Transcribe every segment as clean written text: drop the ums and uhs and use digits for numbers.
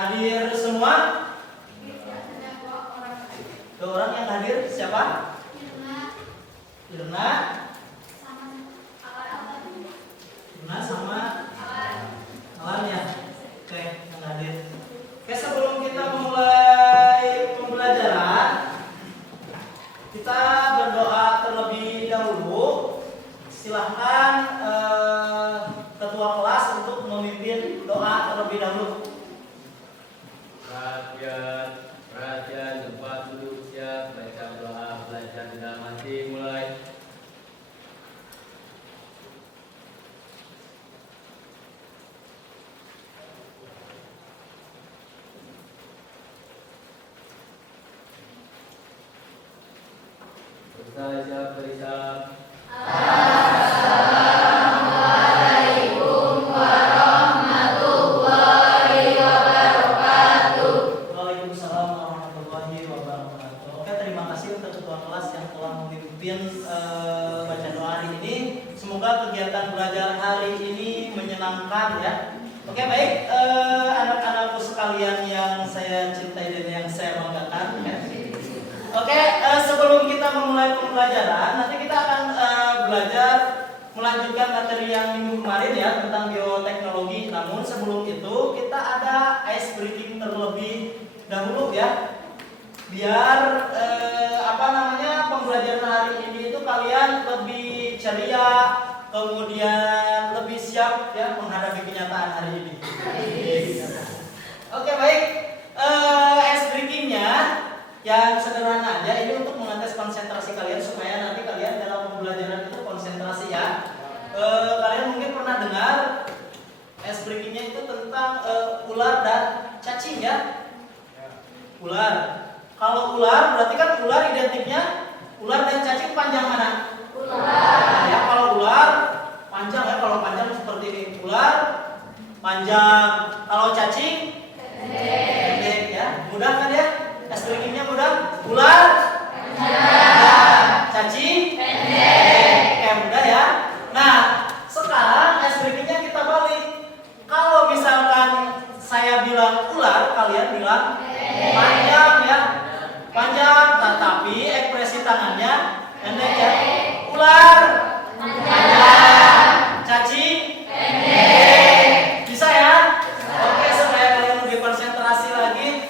Hadir semua? Dua orang yang hadir siapa? Irna sama Alan ya. Oke, yang hadir. Oke, sebelum kita memulai pembelajaran, kita berdoa terlebih dahulu. Silahkan ketua kelas untuk memimpin doa terlebih dahulu. Perhatian, tempat duduk siap, baca doa, belajar dalam hati, mulai. Siap, beri salam. Assalamualaikum warahmatullahi wabarakatuh. Waalaikumsalam warahmatullahi wabarakatuh. Oke, terima kasih untuk ketua kelas yang telah memimpin baca doa hari ini. Semoga kegiatan belajar hari ini menyenangkan ya. Oke, baik, anak-anakku sekalian yang saya cintai dan yang saya banggakan ya. Oke, sebelum kita memulai pembelajaran, nanti kita akan belajar melanjutkan materi yang minggu kemarin ya tentang bioteknologi. Namun sebelum itu kita ada ice breaking terlebih dahulu ya, biar pembelajaran hari ini itu kalian lebih ceria, kemudian lebih siap ya menghadapi kenyataan hari ini. Oke, baik, ice breakingnya yang sederhana aja, ini untuk mengetes konsentrasi kalian supaya nanti kalian dalam pembelajaran itu konsentrasi ya. Kalian mungkin pernah dengar ice breakingnya itu tentang ular dan cacing ya. Ular. Kalau ular berarti kan ular identiknya ular dan cacing panjang mana? Ular. Nah, ya kalau ular panjang ya, kalau panjang seperti ini ular panjang. Kalau cacing pendek ya. Mudah kan ya? Ice breakingnya mudah. Ular panjang, cacing pendek. Mudah ya. Nah, sekarang ice breakingnya kita balik. Kalau misalkan saya bilang ular, kalian bilang panjang ya. Panjang, tetapi ekspresi tangannya pendek ya. Ular panjang, cacing pendek. Bisa ya? Oke, supaya kalian lebih konsentrasi lagi.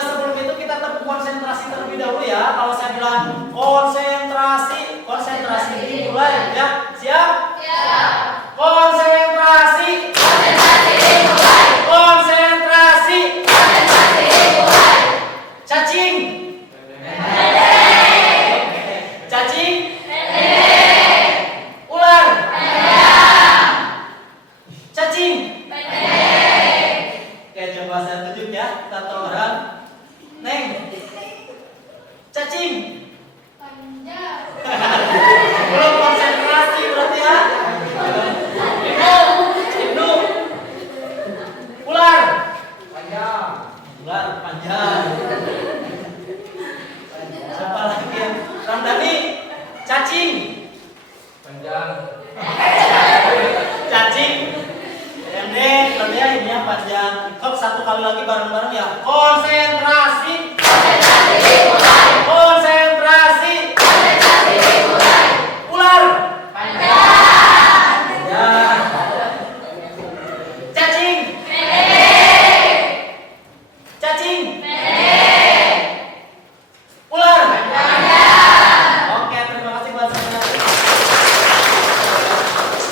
Sebelum itu kita konsentrasi terlebih dahulu ya. Kalau saya bilang konsentrasi, konsentrasi dimulai ya. Siap? Siap. Konsentrasi. Konsentrasi dimulai. Konsentrasi. Konsentrasi dimulai. Cacing. Pendek. Cacing. Pendek. Ular. Panjang. Cacing. Pendek. Oke, coba saya tunjuk ya. Satu orang. Neng. Cacing. Panjang. Belum konsentrasi berarti ya. Ibnu. Ular. Panjang. Ular panjang. Siapa lagi ya? Ramdhani. Cacing. Panjang. Cacing. Pendek. Berarti ini yang panjang. Kok satu kali lagi bareng-bareng ya. Konsentrasi. Konsentrasi dimulai. Konsentrasi. Konsentrasi dimulai. Ular. Panjang. Panjang. Cacing. Pendek. Cacing. Pendek. Ular. Panjang. Oke, terima kasih buat semuanya.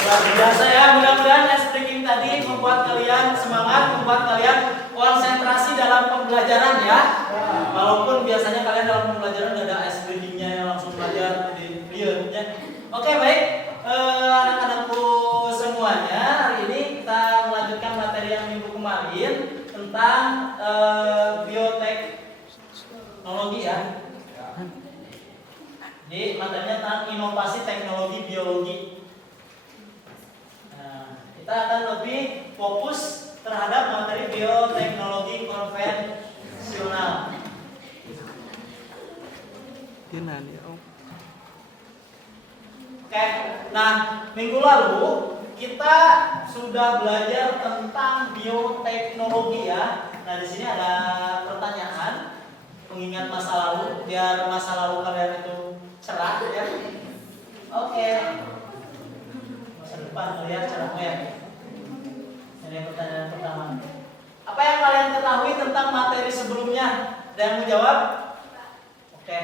Luar biasa ya, mudah-mudahan ice breaking tadi membuat kalian semangat, membuat kalian konsentrasi dalam pembelajaran ya. Walaupun biasanya kalian dalam pembelajaran gak ada ice breakingnya yang langsung belajar di clear ya. Oke, baik, anak-anakku semuanya, hari ini kita melanjutkan materi yang minggu kemarin tentang bioteknologi ya. Jadi materinya tentang inovasi teknologi biologi. Kita akan lebih fokus terhadap materi bioteknologi konvensional. Oke, nah minggu lalu kita sudah belajar tentang bioteknologi ya. Nah, di sini ada pertanyaan pengingat masa lalu biar masa lalu kalian itu cerah ya. Oke. Masa depan melihat cerahmu ya. Ini pertanyaan pertama. Apa yang kalian ketahui tentang materi sebelumnya? Ada yang mau jawab? Oke.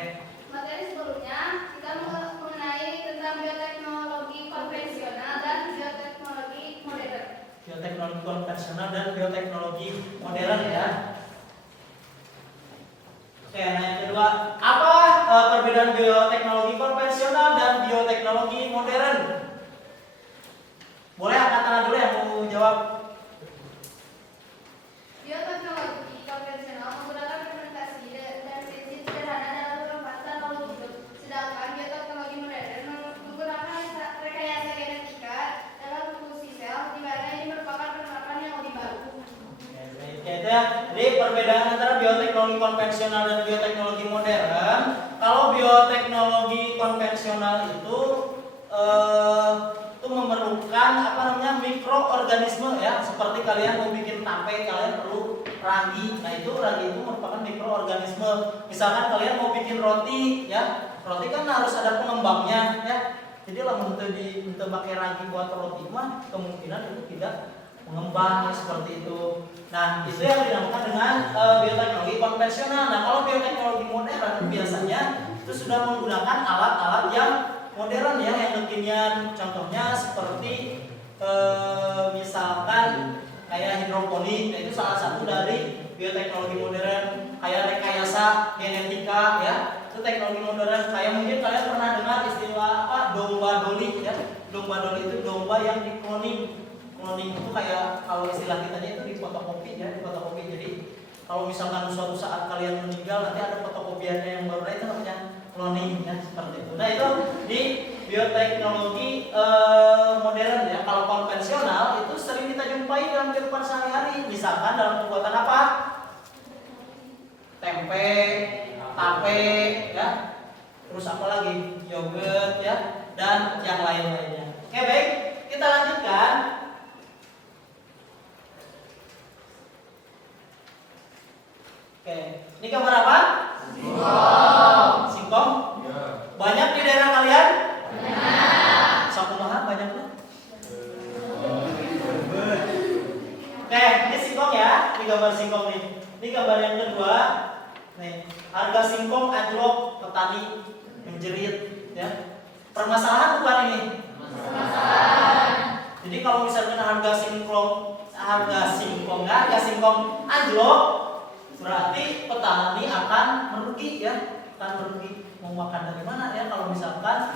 Materi sebelumnya kita mengenai tentang bioteknologi konvensional dan bioteknologi modern. Bioteknologi konvensional dan bioteknologi modern ya. Oke, nah yang kedua, apa perbedaan bioteknologi konvensional dan bioteknologi modern? Boleh angkat tangan dulu yang mau jawab. Bioteknologi konvensional menggunakan fermentasi dan prinsip sederhana dalam pelepasan makhluk hidup, sedangkan bioteknologi modern menggunakan rekayasa genetika dalam fungsi sel, di mana ini merupakan penerapan yang lebih baru. Jadi perbedaan antara bioteknologi konvensional dan bioteknologi modern. Kalau bioteknologi konvensional itu memerlukan mikroorganisme ya, seperti kalian mau bikin tape kalian perlu ragi. Nah itu ragi itu merupakan mikroorganisme. Misalkan kalian mau bikin roti ya, roti kan harus ada pengembangnya ya. Jadi lah untuk pakai ragi buat roti mah kemungkinan itu tidak mengembang seperti itu. Nah itu yang dinamakan dengan bioteknologi konvensional. Nah kalau bioteknologi modern biasanya itu sudah menggunakan alat-alat yang modern ya, yang kekinian. Contohnya seperti misalkan kayak hidroponik, nah itu salah satu dari bioteknologi modern. Kayak rekayasa genetika ya, itu teknologi modern. Kayak mungkin kalian pernah dengar istilah apa, domba doli ya. Domba doli itu domba yang dikloning. Cloning itu kayak kalau istilah kitanya itu di fotokopi ya, di fotokopi. Jadi kalau misalkan suatu saat kalian meninggal nanti ada fotokopiannya yang baru, itu namanya cloning ya, seperti itu. Nah itu di bioteknologi modern ya. Kalau konvensional itu sering kita jumpai dalam kehidupan sehari-hari. Misalkan dalam pembuatan apa? Tempe, tape ya. Terus apa lagi? Yogurt ya, dan yang lain-lainnya. Oke baik, kita lanjutkan. Oke, ini gambar apa? Singkong. Singkong? Ya. Banyak di daerah kalian? Banyak. Sakumaha banyaknya? Oke, ini singkong ya. Ini gambar singkong nih. Ini gambar yang kedua. Nih, harga singkong anjlok, petani menjerit ya. Permasalahan bukan ini? Permasalahan. Jadi kalau misalkan harga singkong anjlok, berarti petani akan merugi ya, akan merugi. Mau makan dari mana ya kalau misalkan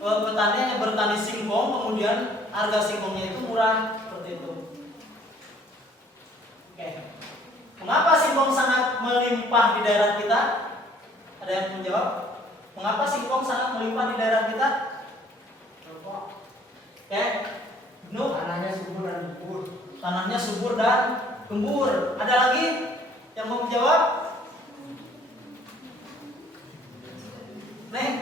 petani hanya bertani singkong kemudian harga singkongnya itu murah seperti itu. Oke. Mengapa singkong sangat melimpah di daerah kita? Ada yang mau jawab? Mengapa singkong sangat melimpah di daerah kita? Oke. Nuh, Tanahnya subur dan gembur. tanahnya subur dan gembur. Ada lagi yang mau menjawab? Nih.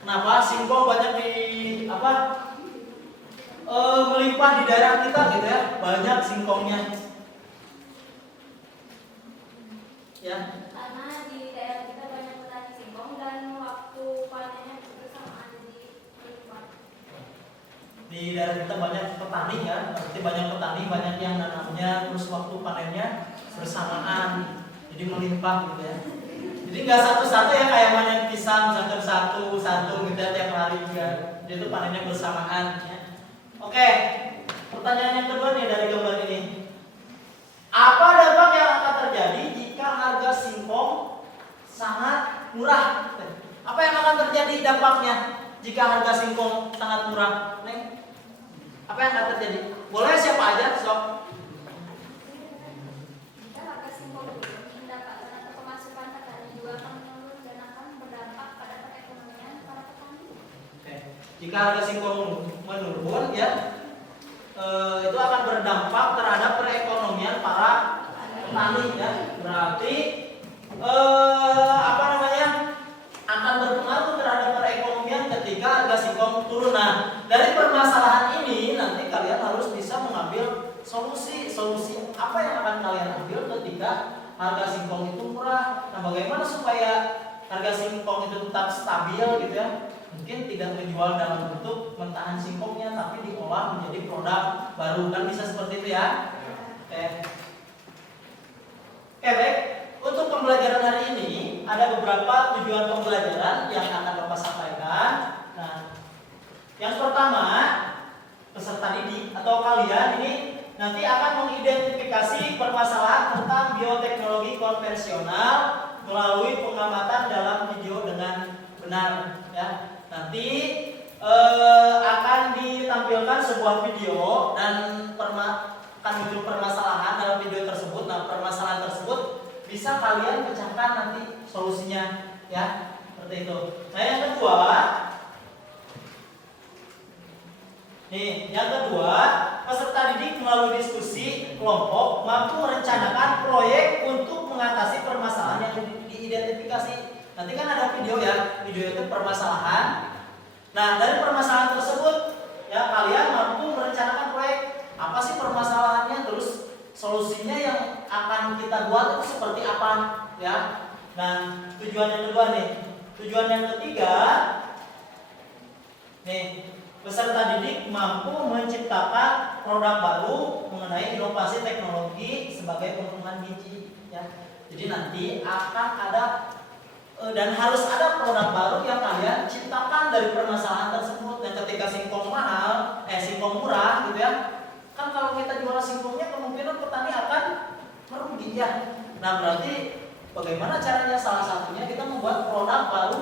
Kenapa singkong banyak di apa? Melimpah di daerah kita gitu ya. Banyak singkongnya. Ya. Karena di daerah kita banyak petani singkong dan waktu panennya bersamaan, jadi melimpah. Di daerah kita banyak petani ya, berarti banyak petani, banyak yang nanamnya, terus waktu panennya bersamaan, jadi melimpah gitu ya. Jadi nggak satu-satu ya, kayak banyak pisang satu-satu gitu ya tiap hari juga. Jadi itu panennya bersamaan ya. Oke, pertanyaan yang kedua nih dari gambar ini. Apa dampak yang akan terjadi jika harga singkong sangat murah? Apa yang akan terjadi dampaknya jika harga singkong sangat murah? Neng, apa yang akan terjadi? Boleh siapa aja, sok. Jika harga singkong turun, pendapatan atau pemasukan petani juga akan menurun dan akan berdampak pada perekonomian para petani. Oke. Jika harga singkong menurun ya, itu akan berdampak terhadap perekonomian para petani ya. Berarti apa namanya? Akan berpengaruh terhadap perekonomian ketika harga turun. Nah, dari permasalahan ini nanti kalian harus bisa mengambil solusi apa yang akan kalian ambil ketika harga singkong itu murah. Nah, bagaimana supaya harga singkong itu tetap stabil gitu ya? Mungkin tidak menjual dalam bentuk mentahan singkongnya, tapi diolah menjadi produk baru, kan bisa seperti itu ya? Oke, baik. Untuk pembelajaran hari ini ada beberapa tujuan pembelajaran yang akan Bapak sampaikan. Nah, yang pertama, peserta didik atau kalian ini nanti akan mengidentifikasi permasalahan tentang bioteknologi konvensional melalui pengamatan dalam video dengan benar ya. Nanti akan ditampilkan sebuah video dan akan muncul permasalahan dalam video tersebut. Nah, permasalahan tersebut bisa kalian pecahkan nanti solusinya ya, seperti itu. Nah, yang kedua, peserta didik melalui diskusi kelompok mampu merencanakan proyek untuk mengatasi permasalahan yang diidentifikasi. Nanti kan ada video ya, video itu permasalahan. Nah, dari permasalahan tersebut ya kalian mampu merencanakan proyek. Apa sih permasalahannya, terus solusinya yang akan kita buat itu seperti apa ya. Nah, tujuan yang kedua nih. Tujuan yang ketiga nih, peserta didik mampu menciptakan produk baru mengenai inovasi teknologi sebagai pemenuhan gizi ya. Jadi nanti akan ada dan harus ada produk baru yang kalian ciptakan dari permasalahan tersebut. Dan ketika singkong mahal, singkong murah gitu ya, kan kalau kita jual singkongnya kemungkinan petani akan merugi ya. Nah, berarti bagaimana caranya? Salah satunya kita membuat produk baru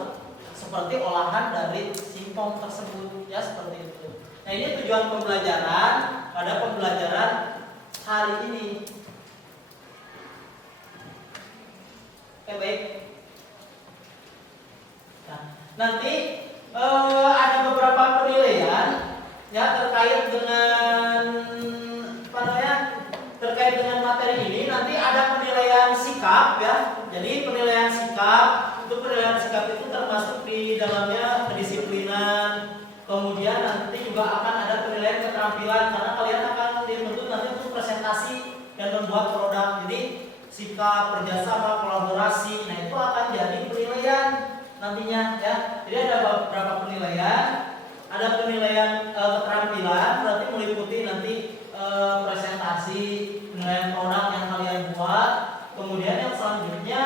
seperti olahan dari singkong tersebut ya, seperti itu. Nah, ini tujuan pembelajaran pada pembelajaran hari ini. Oke, baik. Nah, nanti ada beberapa penilaian ya terkait dengan terkait dengan materi ini. Nanti ada penilaian sikap ya. Jadi penilaian sikap itu termasuk di dalamnya kedisiplinan. Kemudian nanti juga akan ada penilaian keterampilan karena kalian akan dituntut nanti untuk presentasi dan membuat produk. Jadi sikap, kerjasama, kolaborasi, nah itu akan jadi penilaian nantinya ya. Jadi ada beberapa penilaian. Ada penilaian keterampilan, berarti meliputi nanti presentasi, penilaian produk yang kalian buat. Kemudian yang selanjutnya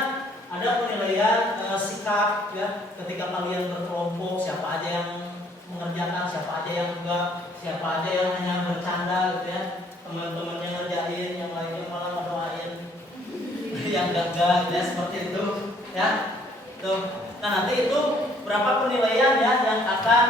ada penilaian sikap ya, ketika kalian berkelompok, siapa aja yang mengerjakan, siapa aja yang enggak, siapa aja yang hanya bercanda gitu ya, teman-temannya ngerjain, yang lainnya malah ngedoain yang enggak ya, seperti itu ya. Tuh. Nah, nanti itu berapa penilaian ya yang akan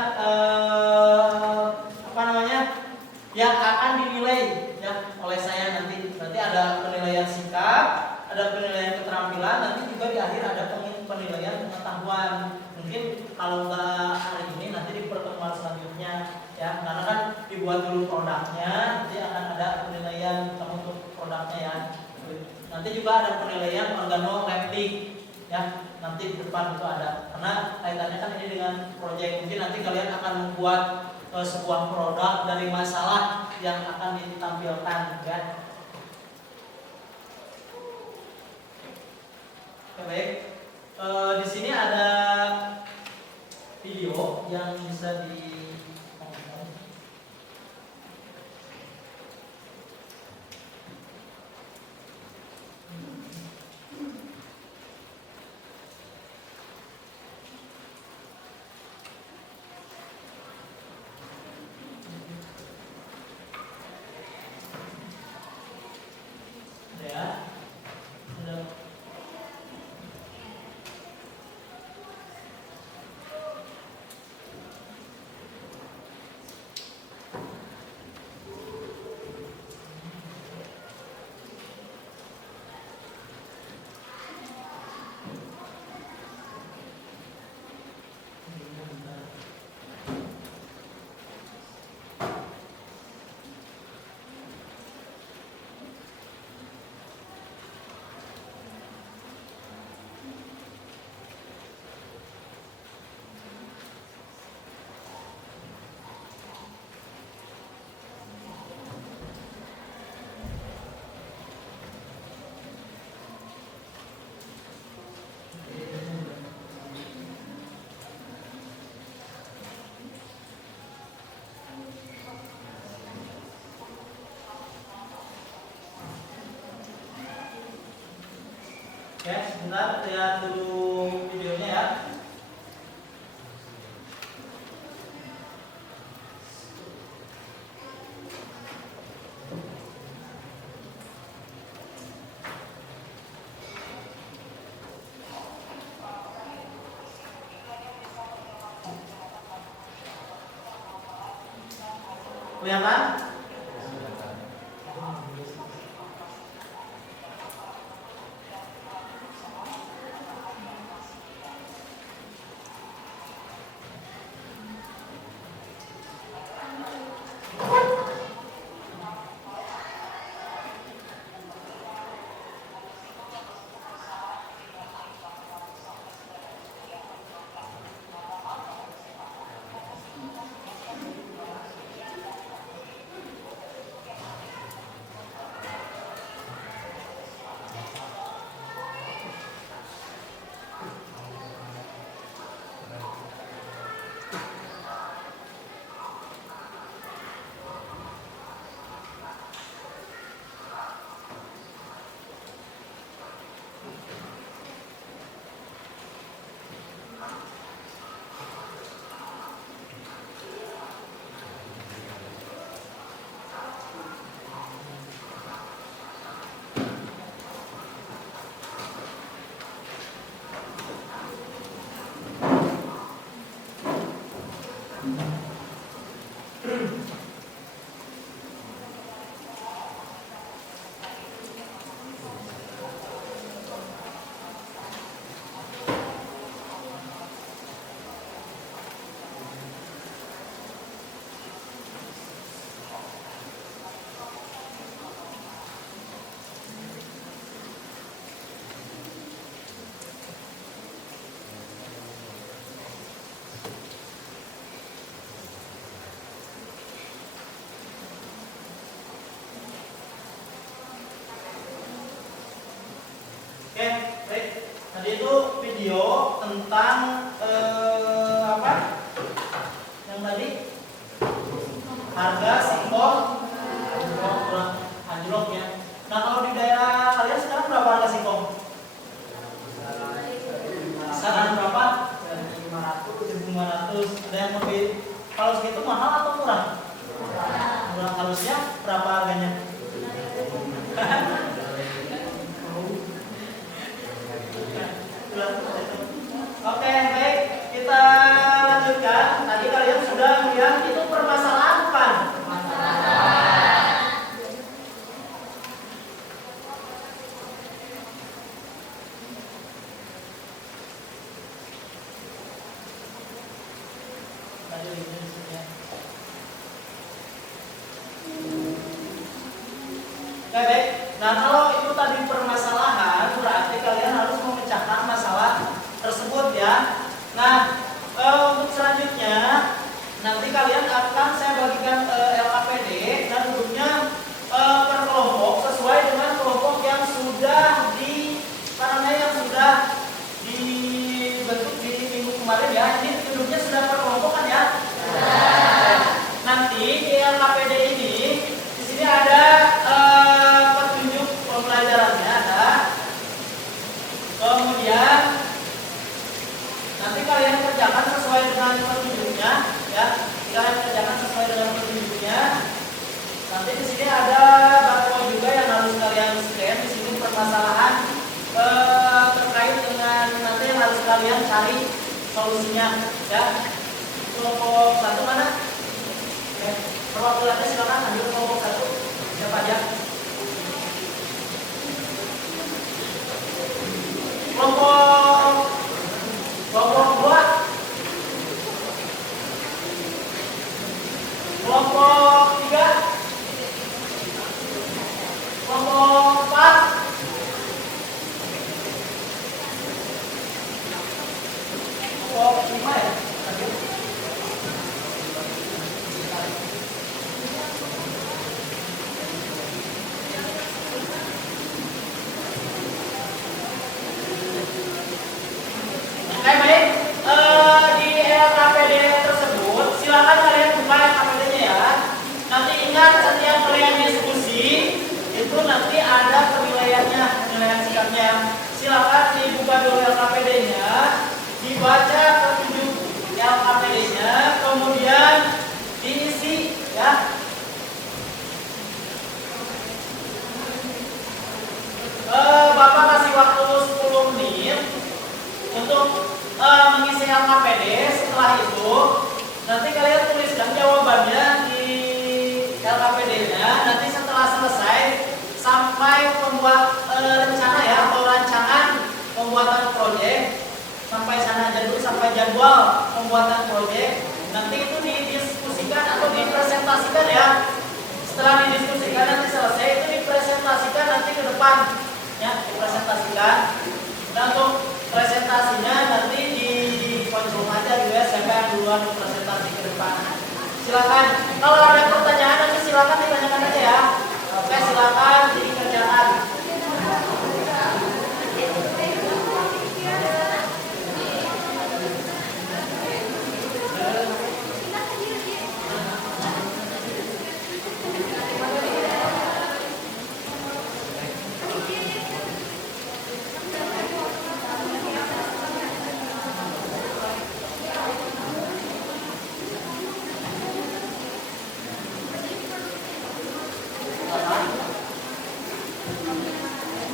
yang akan dinilai ya oleh saya nanti. Berarti ada penilaian sikap, ada penilaian keterampilan, nanti juga di akhir ada penilaian pengetahuan. Mungkin kalau nggak hari ini nanti di pertemuan selanjutnya ya, karena kan dibuat dulu produknya, nanti akan ada penilaian untuk produknya ya. Nanti juga ada penilaian organoleptik ya, nanti di depan itu ada, karena kaitannya kan ini dengan proyek. Mungkin nanti kalian akan membuat sebuah produk dari masalah yang akan ditampilkan ya. Oke, baik. Di sini ada video yang bisa ditonton. Ya. Sudah. Oke, sebentar lihat dulu videonya ya. Kelihatan? Oke, baik. Tadi itu video tentang apa? Yang tadi harga singkong anjlok ya. Nah, kalau di daerah kalian sekarang berapa harga singkong? Saran berapa? 1.500. Ada yang lebih? Kalau segitu mahal atau murah? Murah. Halusnya berapa harganya? Oke, baik. Kita lanjutkan. Tadi kalian sudah melihat itu permasalahan bukan? Oke, baik. Nah, kalau itu tadi permasalahan, berarti kalian harus memecahkan masalah tersebut ya. Nah, untuk selanjutnya nanti kalian akan saya bagikan LKPD dan duduknya per kelompok sesuai dengan kelompok yang sudah yang sudah dibentuk di minggu kemarin ya. Ini duduknya sudah per kelompok kan ya? Nanti di LKPD ini di sini ada petunjuk pembelajarannya ada. Kemudian nanti kalian kerjakan sesuai dengan petunjuknya ya. Kalian kerjakan sesuai dengan petunjuknya. Nanti di sini ada barcode juga yang harus kalian scan. Di sini permasalahan terkait dengan nanti yang harus kalian cari solusinya ya. Kelompok satu mana? Oke. Perwakilannya silakan ambil kelompok satu. Siapa aja? Kelompok dua, kelompok tiga, kelompok empat, kelompok lima ya. jadwal pembuatan proyek, nanti itu didiskusikan atau dipresentasikan ya. Setelah didiskusikan nanti selesai itu dipresentasikan nanti ke depan ya, dipresentasikan. Dan untuk presentasinya nanti di konsul aja gitu ya, siapa yang duluan presentasi ke depan. Silakan. Kalau ada pertanyaan nanti silakan ditanyakan aja ya. Oke, silakan dikerjakan.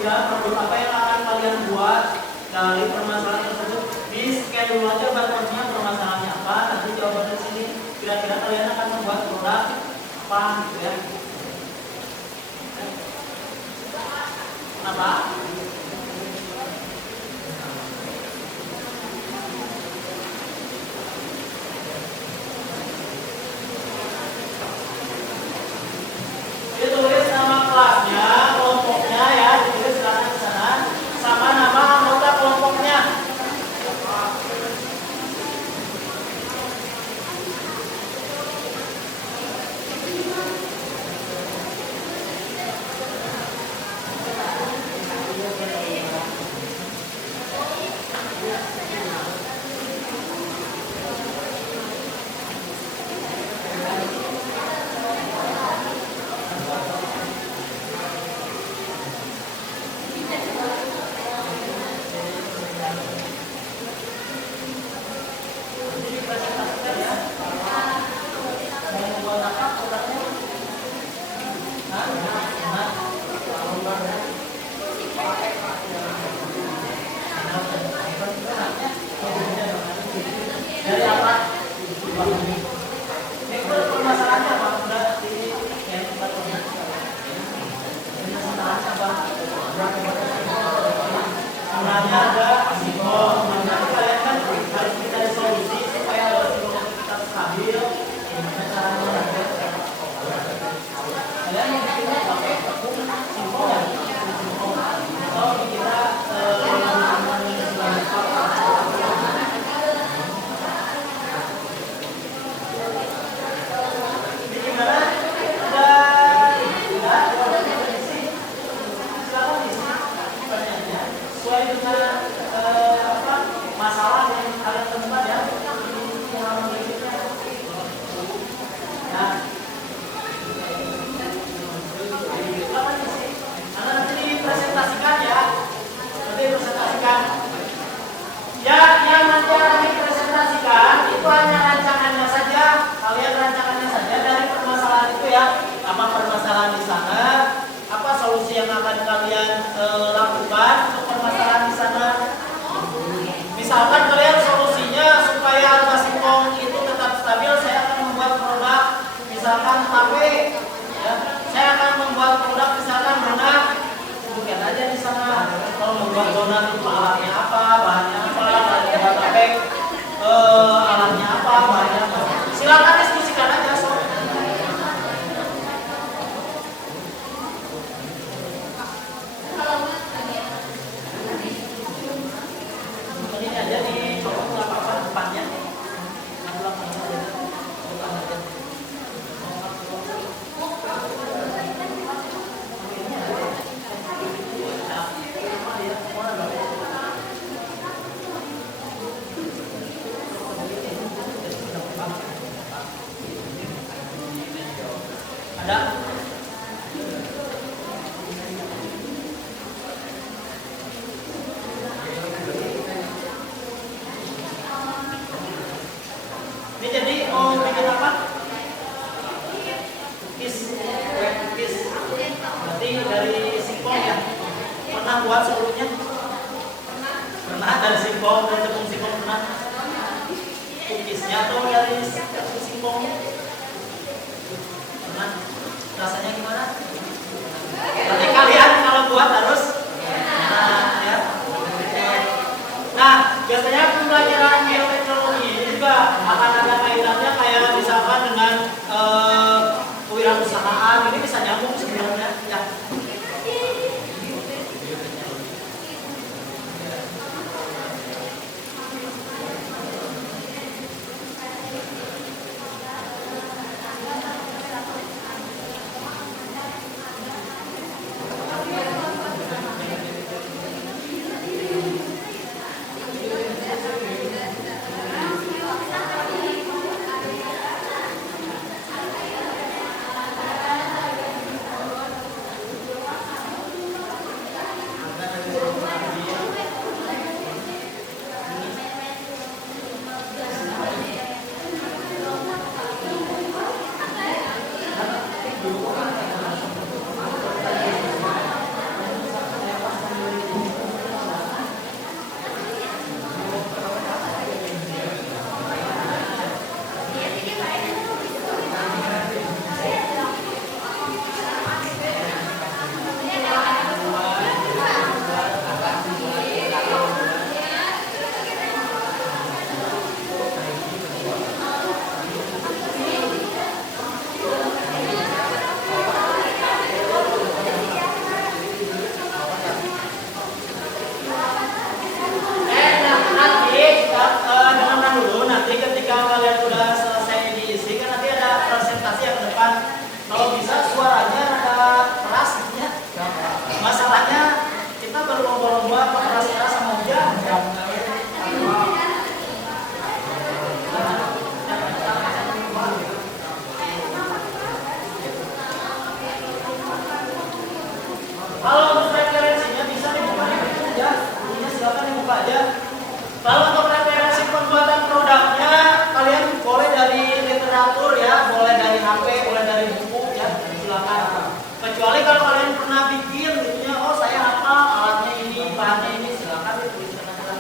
Ya, produk apa yang akan kalian buat dari permasalahan tersebut? Di scan dulu aja barcode-nya permasalahannya apa, nanti jawaban di sini. Kira-kira kalian akan membuat produk apa gitu ya? Apa? Ditulis nama kelasnya, kelompoknya ya, ditulis silakan di sana, sama nama anggota kelompoknya. Dari apa? Ini permasalahannya apa? Udah di yang permasalahannya apa? Sebenarnya ada psikolog. Nanti kalian kan harus mencari solusi supaya psikolog tetap stabil. Gimana caranya? Kalian mau bikinnya pakai tepung simpel ya? Atau dikira sesuai dengan masalah yang kalian temukan ya di halaman berikutnya. Nah, silakan isi. Nanti dipresentasikan ya. Nanti dipresentasikan. Ya, yang nanti akan dipresentasikan itu hanya rancangannya saja. Kalian rancangannya saja dari permasalahan itu ya. Apa permasalahan di sana? Apa solusi yang akan kalian lakukan untuk permasalahan di sana? Misalkan kalian solusinya supaya harga singkong itu tetap stabil, saya akan membuat produk misalkan tape, ya. Saya akan membuat produk misalkan donat, sebutkan aja di sana. Kalau membuat donat itu alatnya apa, bahannya apa, membuat tape alatnya apa, bahannya apa. Silakan diskusikan aja soal. Ini aja dicolok nggak apa-apa depannya. Belakangnya aja. Depan aja. Ada? Ini jadi mau bikin apa? Cookies, kue cookies. Berarti dari singkong ya. Pernah buat sebelumnya? Pernah dari singkong, dari tepung singkong pernah? Cookiesnya atau dari tepung singkong? Pernah? Rasanya gimana? Nanti kalian kalau buat harus nah ya. Nah, biasanya pembelajaran geometri Kalau untuk referensinya bisa dibuka aja, ininya silakan dibuka aja. Kalau untuk referensi pembuatan produknya, kalian boleh dari literatur ya, boleh dari HP, boleh dari buku ya, silakan. Kecuali kalau kalian pernah bikin gitu ya, oh saya hafal alatnya ini, bahannya ini, silakan dituliskan aja.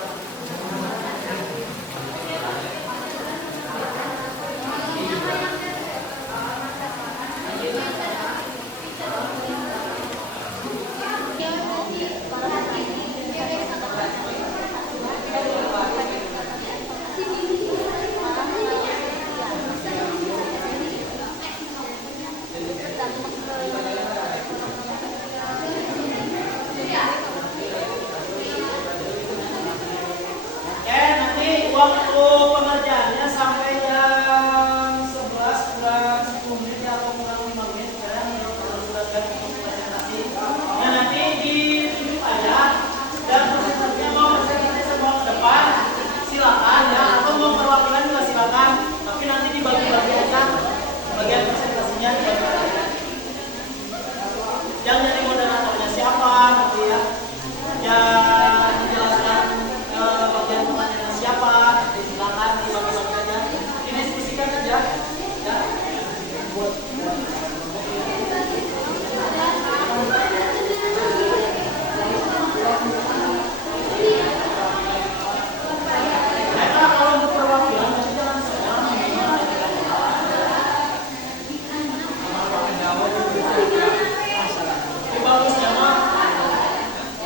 Oke, nanti waktu pengerjaannya sampai jam 11 kurang 10 menit ya, atau kurang 5 menit. Kalian sudah siap untuk presentasi. Nah, nanti ditunjuk aja dan presentasinya mau presentasi semua ke depan, silakan ya, atau mau perwakilan juga silakan. Tapi nanti dibagi-bagi aja bagian presentasinya dibagi-bagi. Yang jadi moderatornya siapa nanti ya? Yang menjelaskan bagian pertanyaan siapa? Nanti silakan dibagi-bagi aja. Didiskusikan aja. Ya. Nah, kalau untuk perwakilan nanti jangan semua bagusnya mah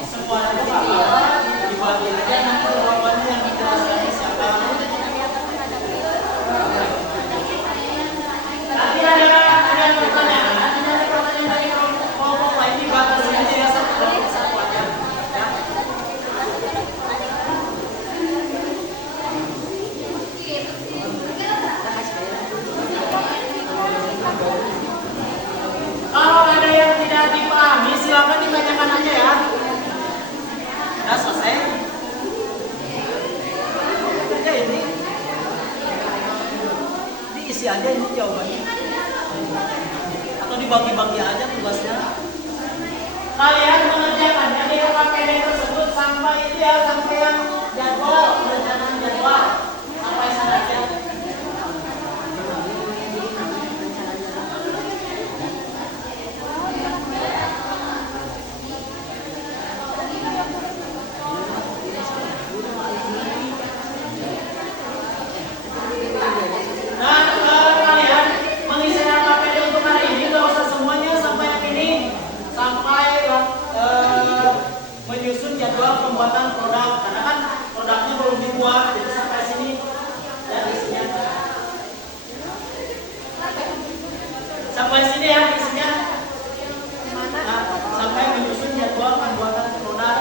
semuanya tuh nggak apa-apa dibagi aja, nanti jawabannya yang dijelaskannya siapa. Nanti ada pertanyaan dari kelompok lain dibatasi aja ya, satu aja ya. Kalau ada yang tidak dipahami silakan ditanyakan aja ya. Udah selesai. Ya ini diisi aja ini jawabannya. Atau dibagi-bagi aja tugasnya. Kalian mengerjakannya di KPD tersebut sampai itu ya, sampai yang jadwal, perencanaan jadwal. Sampai sana aja. Nah, kalian mengisi KPD untuk hari ini nggak usah semuanya, sampai yang ini, sampai menyusun jadwal pembuatan produk, karena kan produknya belum dibuat, jadi sampai sini dan isinya. Sampai sini ya isinya. Nah, sampai menyusun jadwal pembuatan produk.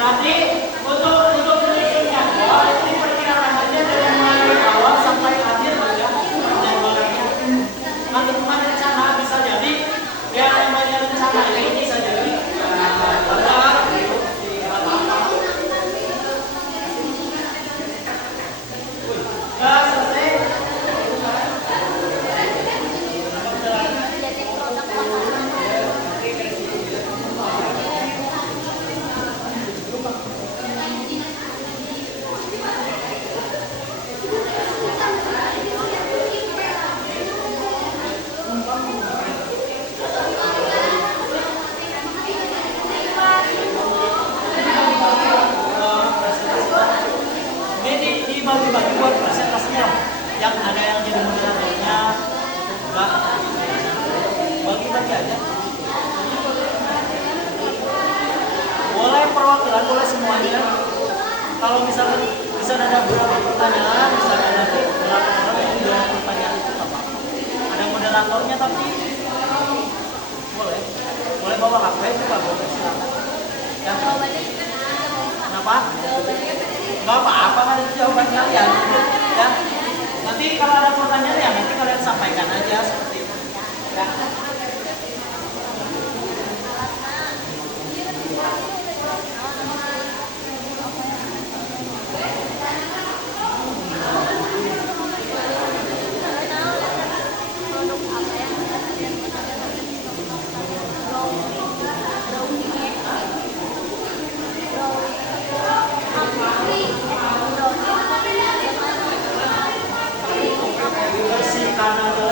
Berarti untuk menyusunnya, ini perkiraan aja dari mulai awal sampai akhir ya jadwalnya. Nanti bukan rencana bisa jadi ya namanya rencana ini bisa jadi gagal di apa-apa. Udah selesai. Ini dibagi-bagi buat presentasinya. Yang ada yang jadi moderatornya, bagi-bagi aja. Boleh perwakilan, boleh semuanya. Kalau misalkan bisa ada beberapa pertanyaan, misalnya nanti berapa orang yang menjawab pertanyaan itu apa? Ada moderatornya tapi boleh bawa HP juga boleh silakan. Ya. Kenapa? Gak apa-apa kan itu jawaban kalian. Ya. Nanti kalau ada pertanyaan ya nanti kalian sampaikan aja seperti itu. Ya. Bersihkan aja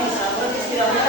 bisa berarti tidak.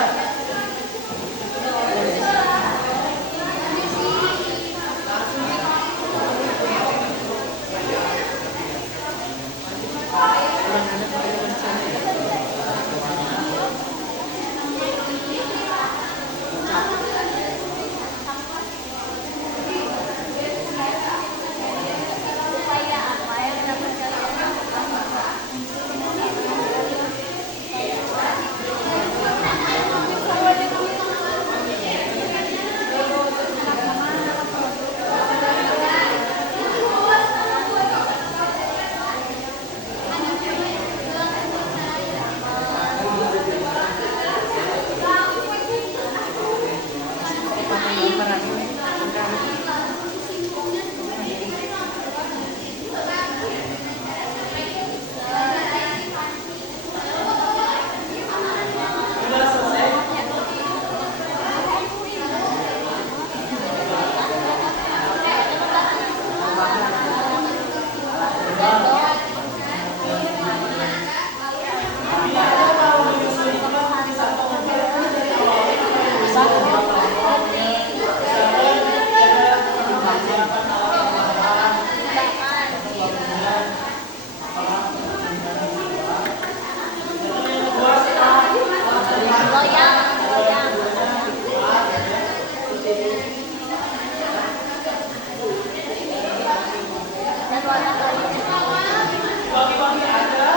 Bagi-bagi aja.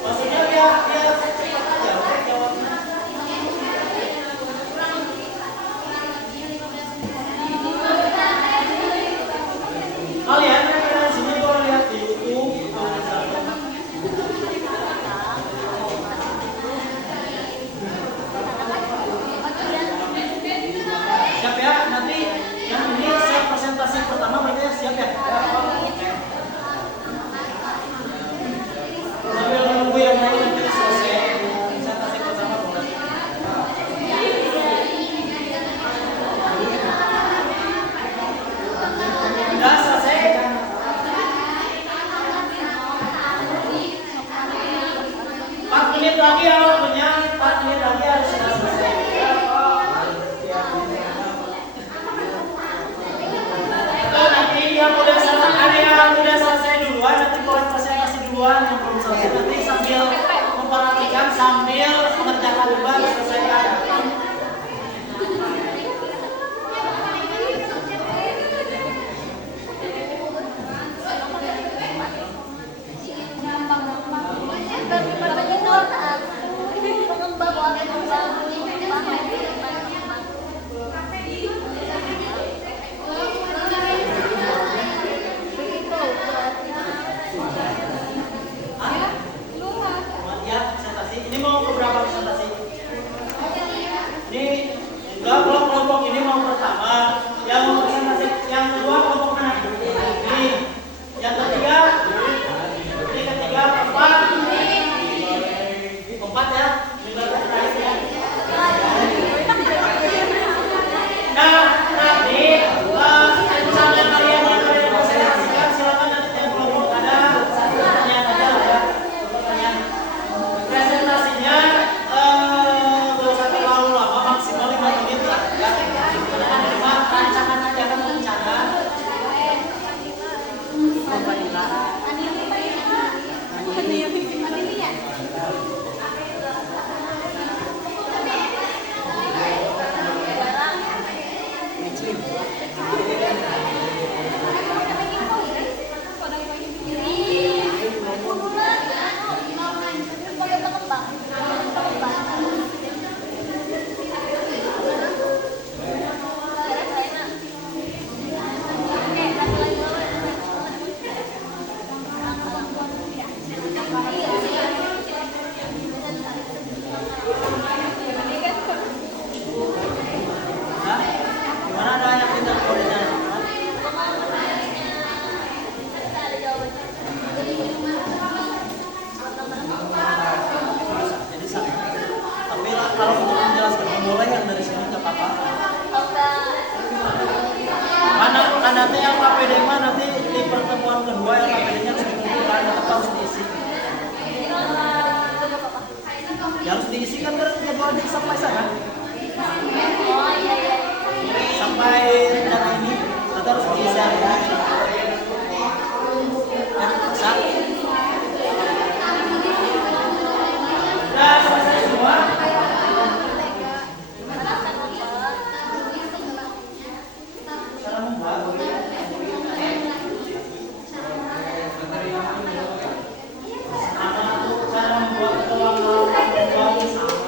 Maksudnya biar cepat aja jawabnya. Kalian referensinya kalau lihat di YouTube siap ya, nanti yang ini siap presentasi pertama mereka siap ya. Sambil menunggu yang lain nanti selesai presentasi pertama boleh. Udah selesai. 4 menit lagi ya waktunya, 4 menit lagi harus sudah selesai. Nanti yang udah selesai, ada yang udah selesai duluan, nanti boleh presentasi duluan, yang belum selesai nanti sambil memperhatikan sambil mengerjakan tugas selesaikan. Hah? Gimana, ada yang pintar kodenya? Jadi sama. Tapi kalau untuk menjelaskan boleh yang dari sini nggak apa-apa. Kan nanti yang KPD mah nanti di pertemuan kedua yang KPD-nya harus dikumpulkan tetap harus diisi. Ya harus diisi kan terus jadwalnya sampai sana. Sampai rencana ini kita harus diisi ya. Bisa. Udah selesai semua. Cara membuat. Cara membuat tulang sama.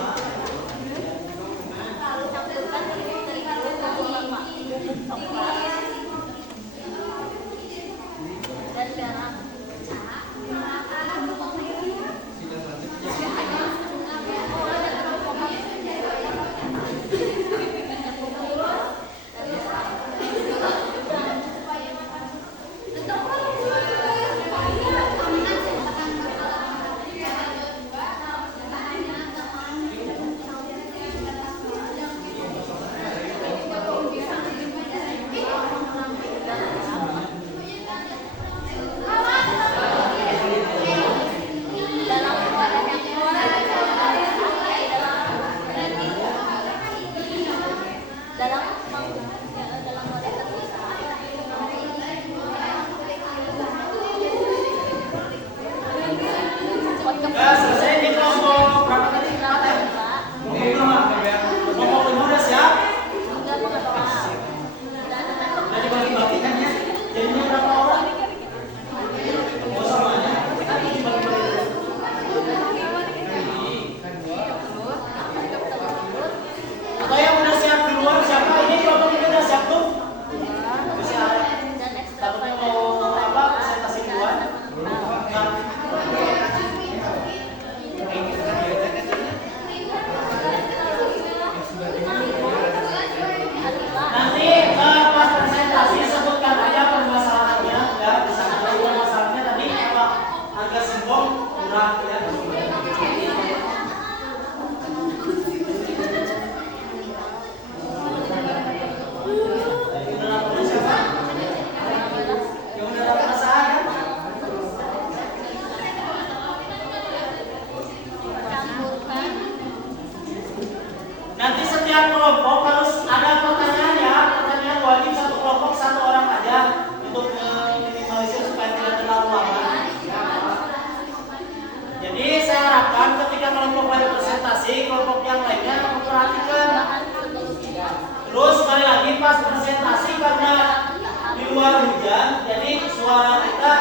Ya, selesai di kelompok berapa tadi? Empat ya? Kelompok lima udah siap? Udah dibagi-bagi kan ya? Jadinya berapa orang? Oh semuanya? Dibagi-bagi. Atau yang udah siap di luar siapa? Ini kelompok ini udah siap tuh? Bisa. Takutnya mau apa? Presentasi di luar? Nanti pas presentasi sebutkan aja permasalahannya, ya bisa tahu permasalahannya tadi apa agak simpel kurang ya. Yang udah dapat pasangan. Nanti setiap kelompok harus ada pertanyaan ya, pertanyaan wajib satu kelompok satu orang aja untuk minimalisir supaya tidak terlalu lama. Jadi saya harapkan ketika kelompok lain presentasi, kelompok yang lainnya memperhatikan. Terus sekali lagi pas presentasi karena di luar hujan, jadi suara kita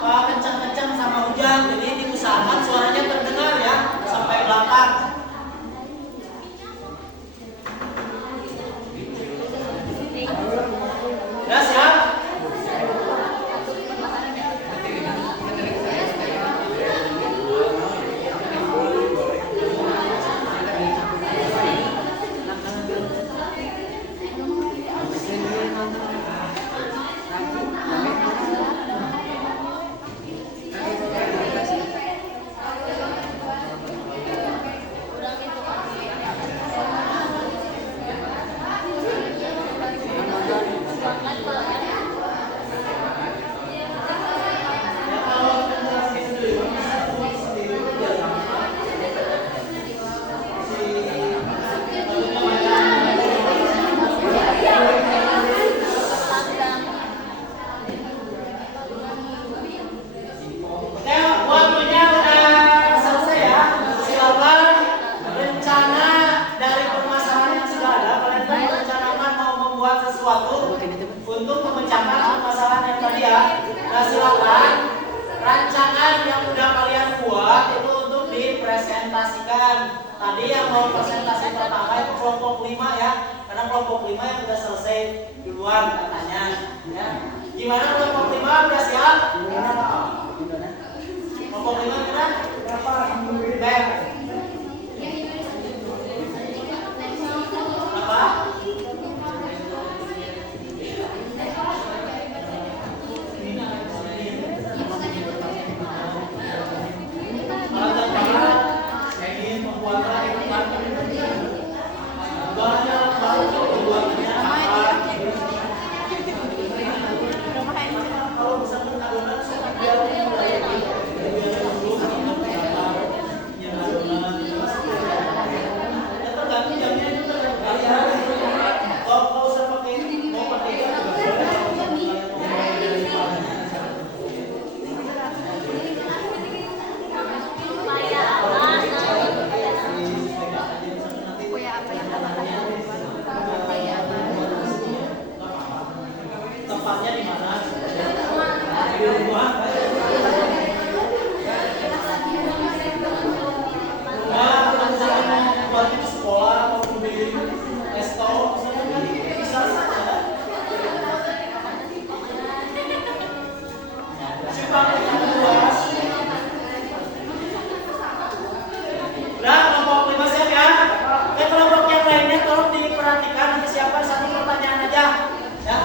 kencang-kencang sama hujan, jadi diusahakan suaranya terdengar ya sampai belakang. Udah siap? kelompok 5 ya, karena kelompok 5 yang udah selesai duluan katanya ya. Gimana kelompok 5 udah siap? Kelompok 5 kira? Baik. Apa? Tempatnya di mana? Di rumah. Nah, misalnya buat di sekolah maupun di resto, misalnya kan bisa saja. Simpang yang luas. Nah, kelompok 5 siap ya. Kelompok yang lainnya tolong diperhatikan, nanti siapkan satu pertanyaan aja. Ya.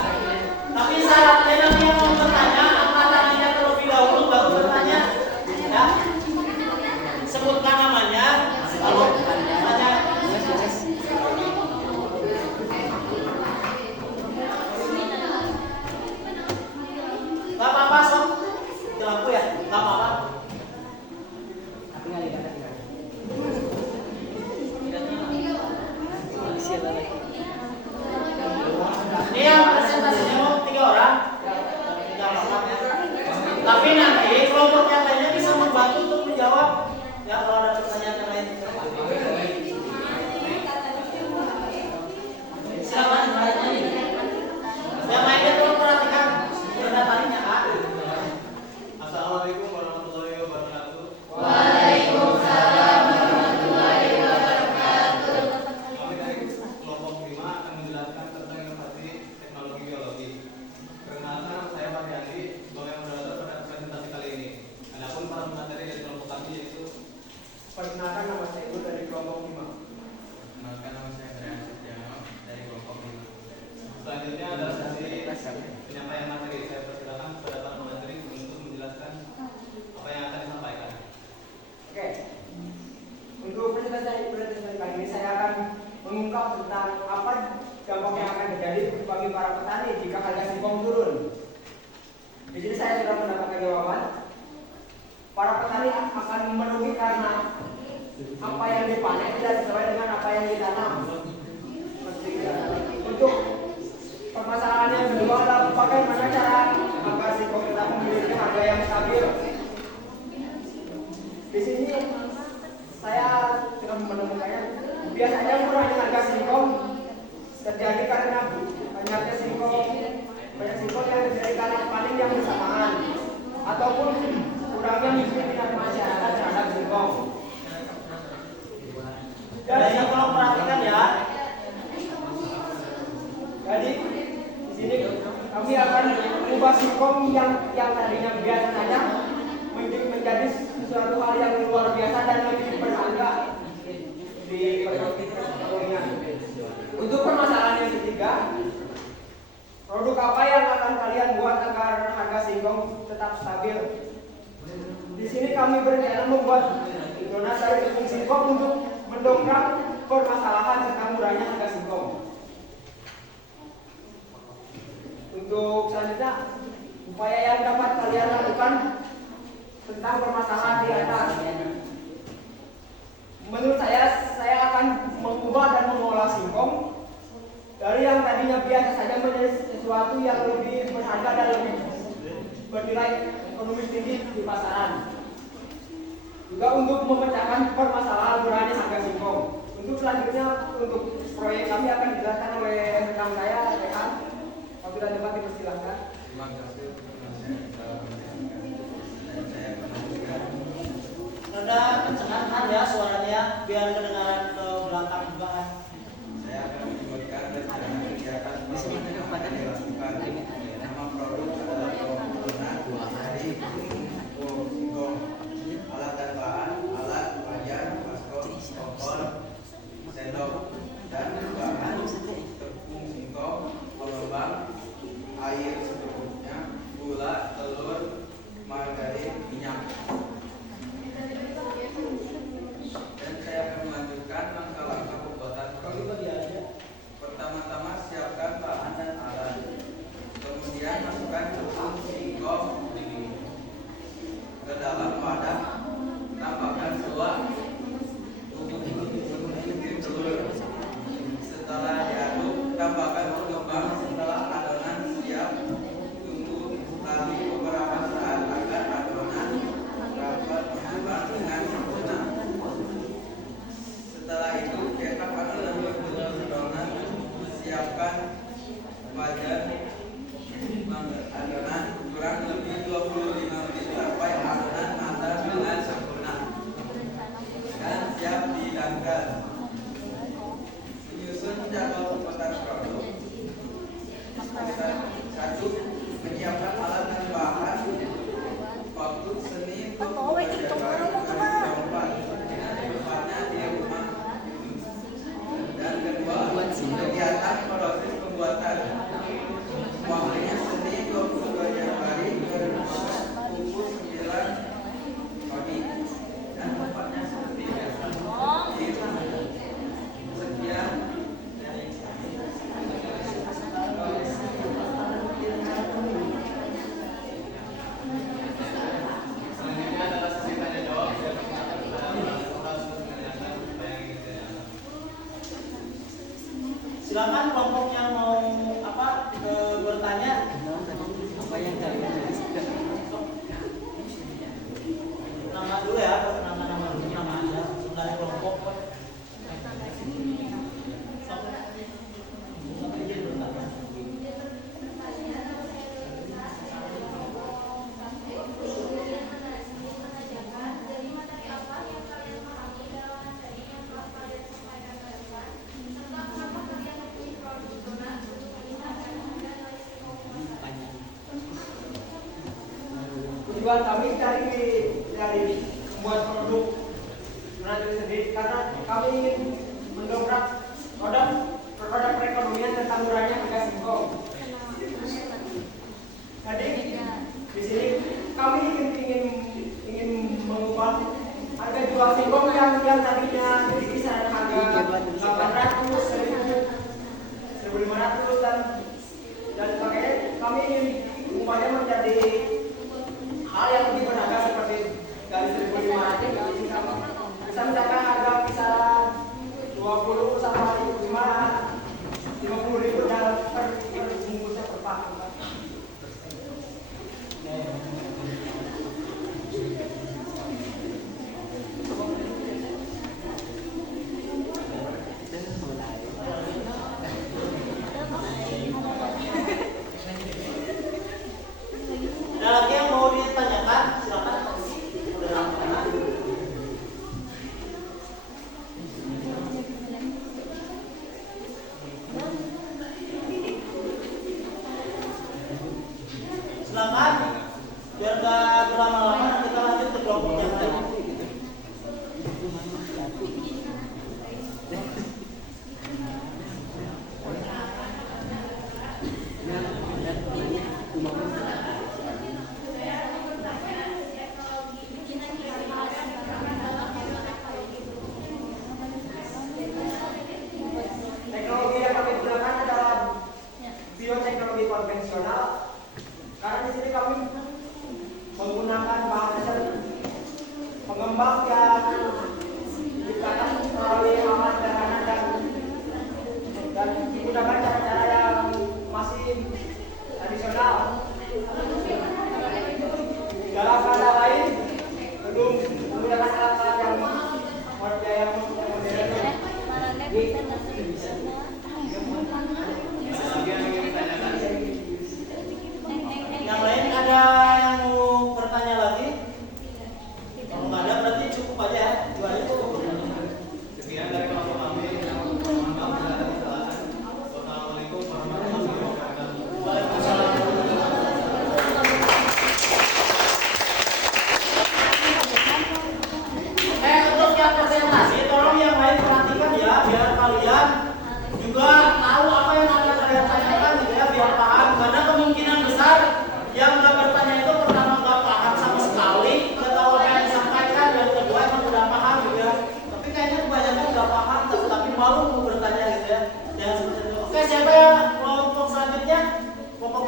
Tapi syaratnya nanti yang mau bertanya, angkat tangannya terlebih dahulu baru bertanya. Ya. Sebutkan namanya, lalu tanya. Gak apa-apa sob, di lampu ya, gak apa-apa. Ini yang presentasinya mau 3 orang. Tidak apa-apa ya. Tapi nanti kelompok yang lainnya bisa membantu untuk menjawab. Ya kalau ada pertanyaan yang lain. Silakan. Yang lainnya tolong perhatikan. Sudah tadinya A. Assalamualaikum warahmatullahi wabarakatuh. Waalaikumsalam warahmatullahi wabarakatuh. Kami dari kelompok 5 akan menjelaskan tentang inovasi teknologi biologi. Perkenalkan, saya Pak Yandi sebagai moderator pada presentasi kali ini. Adapun para pemateri dari kelompok kami yaitu Perkenalkan, nama saya Ibu dari kelompok 5. Perkenalkan, nama saya Brian Setiano dari kelompok 5. selanjutnya adalah sesi penyampaian materi. Saya persilakan kepada para pemateri untuk menjelaskan apa yang akan disampaikan. Oke. Untuk presentasi kali ini saya akan mengungkap tentang apa dampak yang akan terjadi bagi para petani jika harga singkong turun. Di sini saya sudah mendapatkan jawaban. Para petani akan merugi karena apa yang dipanen tidak sesuai dengan apa yang ditanam. Untuk permasalahan yang kedua adalah bagaimana cara agar singkong tetap memiliki harga yang stabil. Di sini saya sudah menemukannya. Biasanya murahnya harga singkong terjadi karena banyaknya singkong yang terjadi karena panen yang bersamaan ataupun kurangnya minat masyarakat terhadap singkong. Jadi tolong perhatikan ya. Jadi di sini kami akan mengubah singkong yang tadinya biasa saja menjadi sesuatu hal yang luar biasa dan lebih berharga di pertanian. Untuk permasalahan yang ketiga, produk apa yang akan kalian buat agar harga singkong tetap stabil? Di sini kami berencana membuat donat dari tepung singkong untuk mendongkrak permasalahan tentang murahnya harga singkong. Untuk selanjutnya, upaya yang dapat kalian lakukan tentang permasalahan di atas. Menurut saya akan mengubah dan mengolah singkong dari yang tadinya biasa saja menjadi sesuatu yang lebih berharga dan lebih bernilai ekonomis tinggi di pasaran. Juga untuk memecahkan permasalahan murahnya harga singkong. Untuk selanjutnya, untuk proyek kami akan dijelaskan oleh rekan saya, Rehan. Apabila dapat dipersilakan. Terima kasih. Reda kencengan ya suaranya biar kedengaran ke belakang juga. Saya Nama produk adalah alat dan bahan, alat, wajan, masker, kompor, sendok, dan bahan tepung singkong, pengembang, air secukupnya, gula, telur, margarin, minyak. Dan saya akan melanjutkan langkah-langkah pembuatan produk. Pertama-tama siapkan bahan dan alat. Kemudian masukkan tepung singkong ke dalam wadah. Tambahkan suap, telur. Setelah diaduk, tambahkan pengembang. Setelah adonan siap, tunggu lagi beberapa saat agar adonan dapat mengembang dengan sempurna. Setelah itu, cetak adonan adonan. Siapkan wajan adonan kurang lebih 25 menit sampai adonan matang dengan sempurna dan siap dihidangkan. Menyusun jadwal pembuatan produk. 1. Menyiapkan alat dan bahan. Waktu Senin 22 Januari 2024. Tepatnya di rumah. Dan kedua, kegiatan proses pembuatan. Waktunya Senin 22 Januari 2024 pukul 9 pagi dan tempatnya seperti biasa di rumah. Sekian dari Selanjutnya adalah sesi tanya jawab. Saya persilakan kepada para untuk menanyakan apa yang ingin ditanyakan. Silakan kelompok yang mau bertanya. Apa yang nama dulu ya, nama dulu, nama Anda, dari kelompok. Tujuan kami dari membuat produk Donat itu sendiri karena kami ingin mendongkrak produk perekonomian dan tandurannya Mega Singkong. Jadi di sini kami ingin mengubah harga jual singkong yang tadinya di kisaran harga 800, 1.000, 1.500 dan sebagainya. Kami ingin mengubahnya menjadi hal yang lebih berharga seperti dari 1.500 bisa mencapai harga kisaran 20 sampai 50.000 dalam per bungkusnya per paket. Ada lagi yang mau ditanyakan? Silakan. Udah lama. Silakan. Biar gak berlama-lama kita lanjut ke kelompok yang lain. Teknologi yang kami gunakan adalah bioteknologi konvensional. Karena di sini kami menggunakan bahan dasar pengembang yang diciptakan melalui alat sederhana dan menggunakan cara-cara yang masih tradisional. Dalam kata lain, belum menggunakan alat-alat yang modern. Yang lain ada yang mau bertanya lagi? Kalau nggak ada berarti cukup aja ya. Dua aja cukup. Sekian dari kelompok kami. Mohon maaf bila ada kesalahan. Wassalamualaikum warahmatullahi wabarakatuh.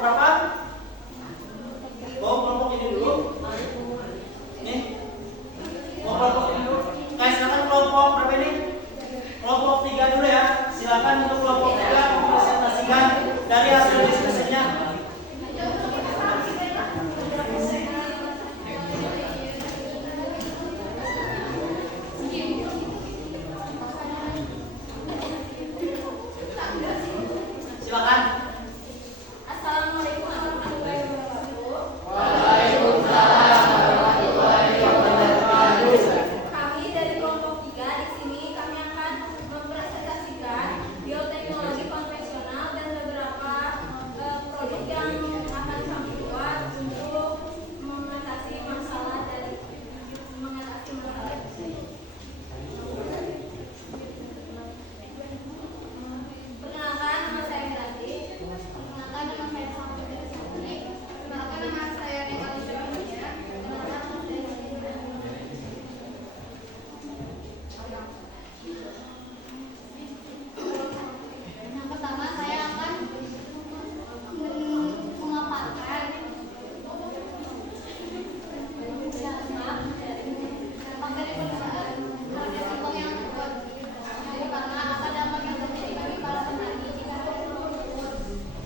berapa? Oh, kelompok ini dulu. Nih. Oh, kelompok ini dulu. Silakan kelompok berapa ini? Kelompok 3 dulu ya. Silakan untuk kelompok 3 mempresentasikan dari hasil diskusinya. Silakan. Assalamualaikum warahmatullahi wabarakatuh. Kami dari kelompok 3 di sini kami akan mempresentasikan bioteknologi konvensional dan beberapa produk yang akan kami buat untuk mengatasi masalah. Perkenalkan, nama saya Melati. Perkenalkan, nama saya Samudra Santri. Perkenalkan, nama saya Nikal Syarifia. Perkenalkan, nama saya Siti. Yang pertama, saya akan memaparkan dampak dari penggunaan harga singkong yang tersebut. Yang pertama, apa dampak yang terjadi bagi para petani jika harga singkong turun?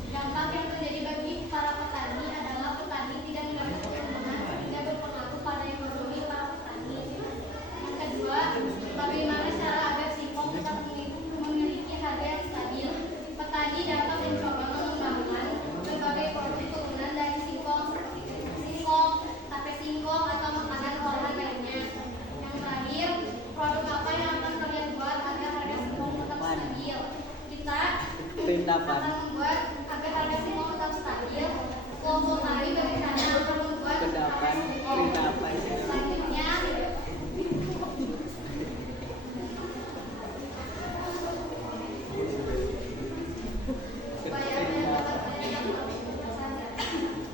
Dampak yang terjadi bagi para petani adalah petani tidak mendapat keuntungan sehingga berpengaruh pada ekonomi para petani. Yang kedua, bagaimana cara agar singkong tetap memiliki harga yang stabil? Petani dapat mencoba mengembangkan berbagai produk turunan dari singkong seperti singkong, tape singkong, atau makanan olahan lainnya. Yang terakhir, produk apa yang akan kalian buat agar harga singkong tetap stabil? Kita akan membuat agar harga singkong tetap stabil. Kelompok kami berencana akan membuat harga singkong. Selanjutnya,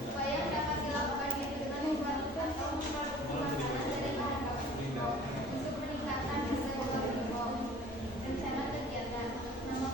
upaya yang dapat dilakukan yaitu dengan membuat atau memproduksi makanan dari bahan baku singkong untuk meningkatkan hasil olah singkong. Rencana kegiatan nama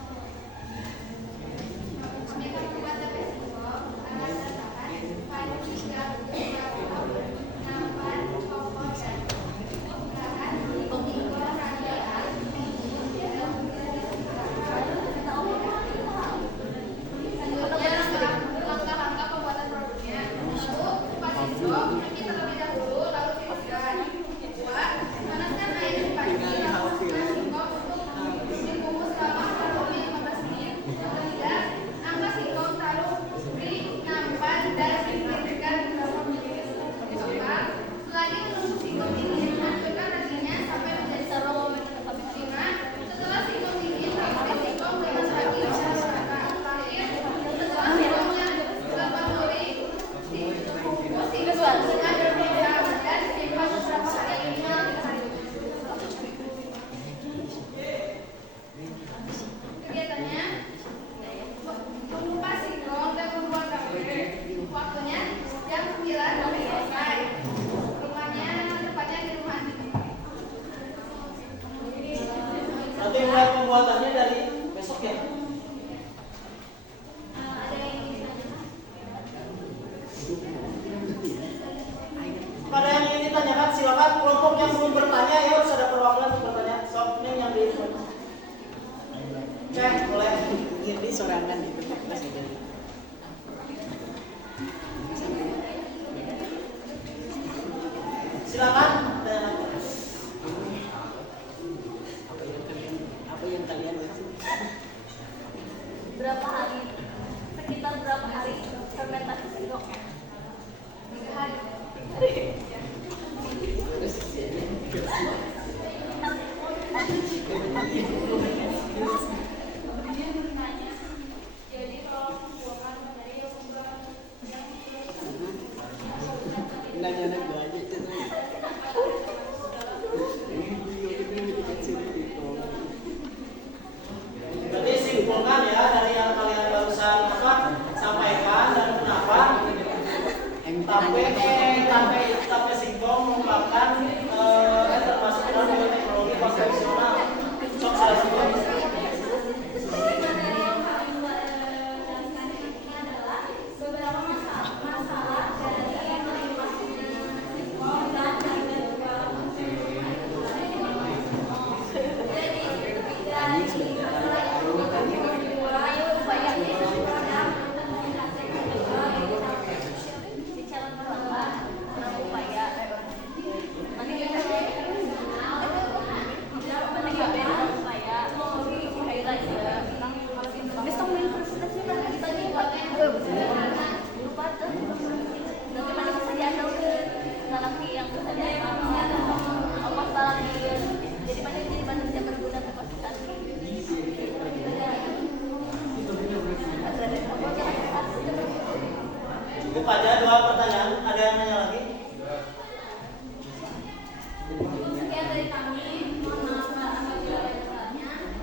dari kami. Mohon maaf apabila ada kesalahannya.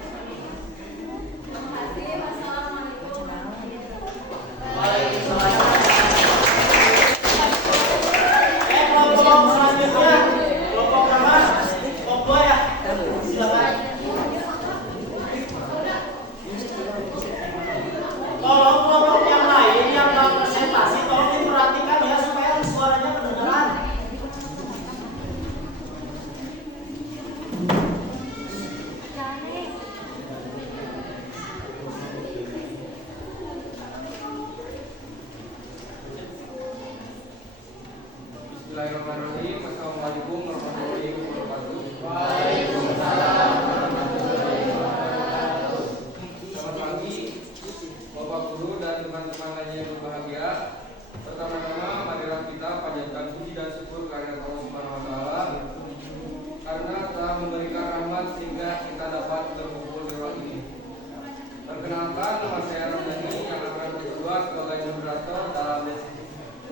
Terima kasih. Wassalamualaikum warahmatullahi wabarakatuh. Waalaikumsalam. Kelompok selanjutnya, kelompok nama, kelompok 2 ya. Silakan. Tolong kelompok yang lain yang mau presentasi tolong diperhatikan ya supaya suaranya kedengaran. Bismillahirrahmanirrahim. Assalamualaikum warahmatullahi wabarakatuh. Selamat pagi, Bapak Guru dan teman-teman lainnya yang berbahagia. Pertama-tama, marilah kita panjatkan puji dan syukur kehadirat Allah Subhanahu wa Ta'ala karena telah memberikan rahmat sehingga kita dapat berkumpul di ruang ini. Perkenalkan, nama saya Ramdhani yang akan berdua sebagai moderator dalam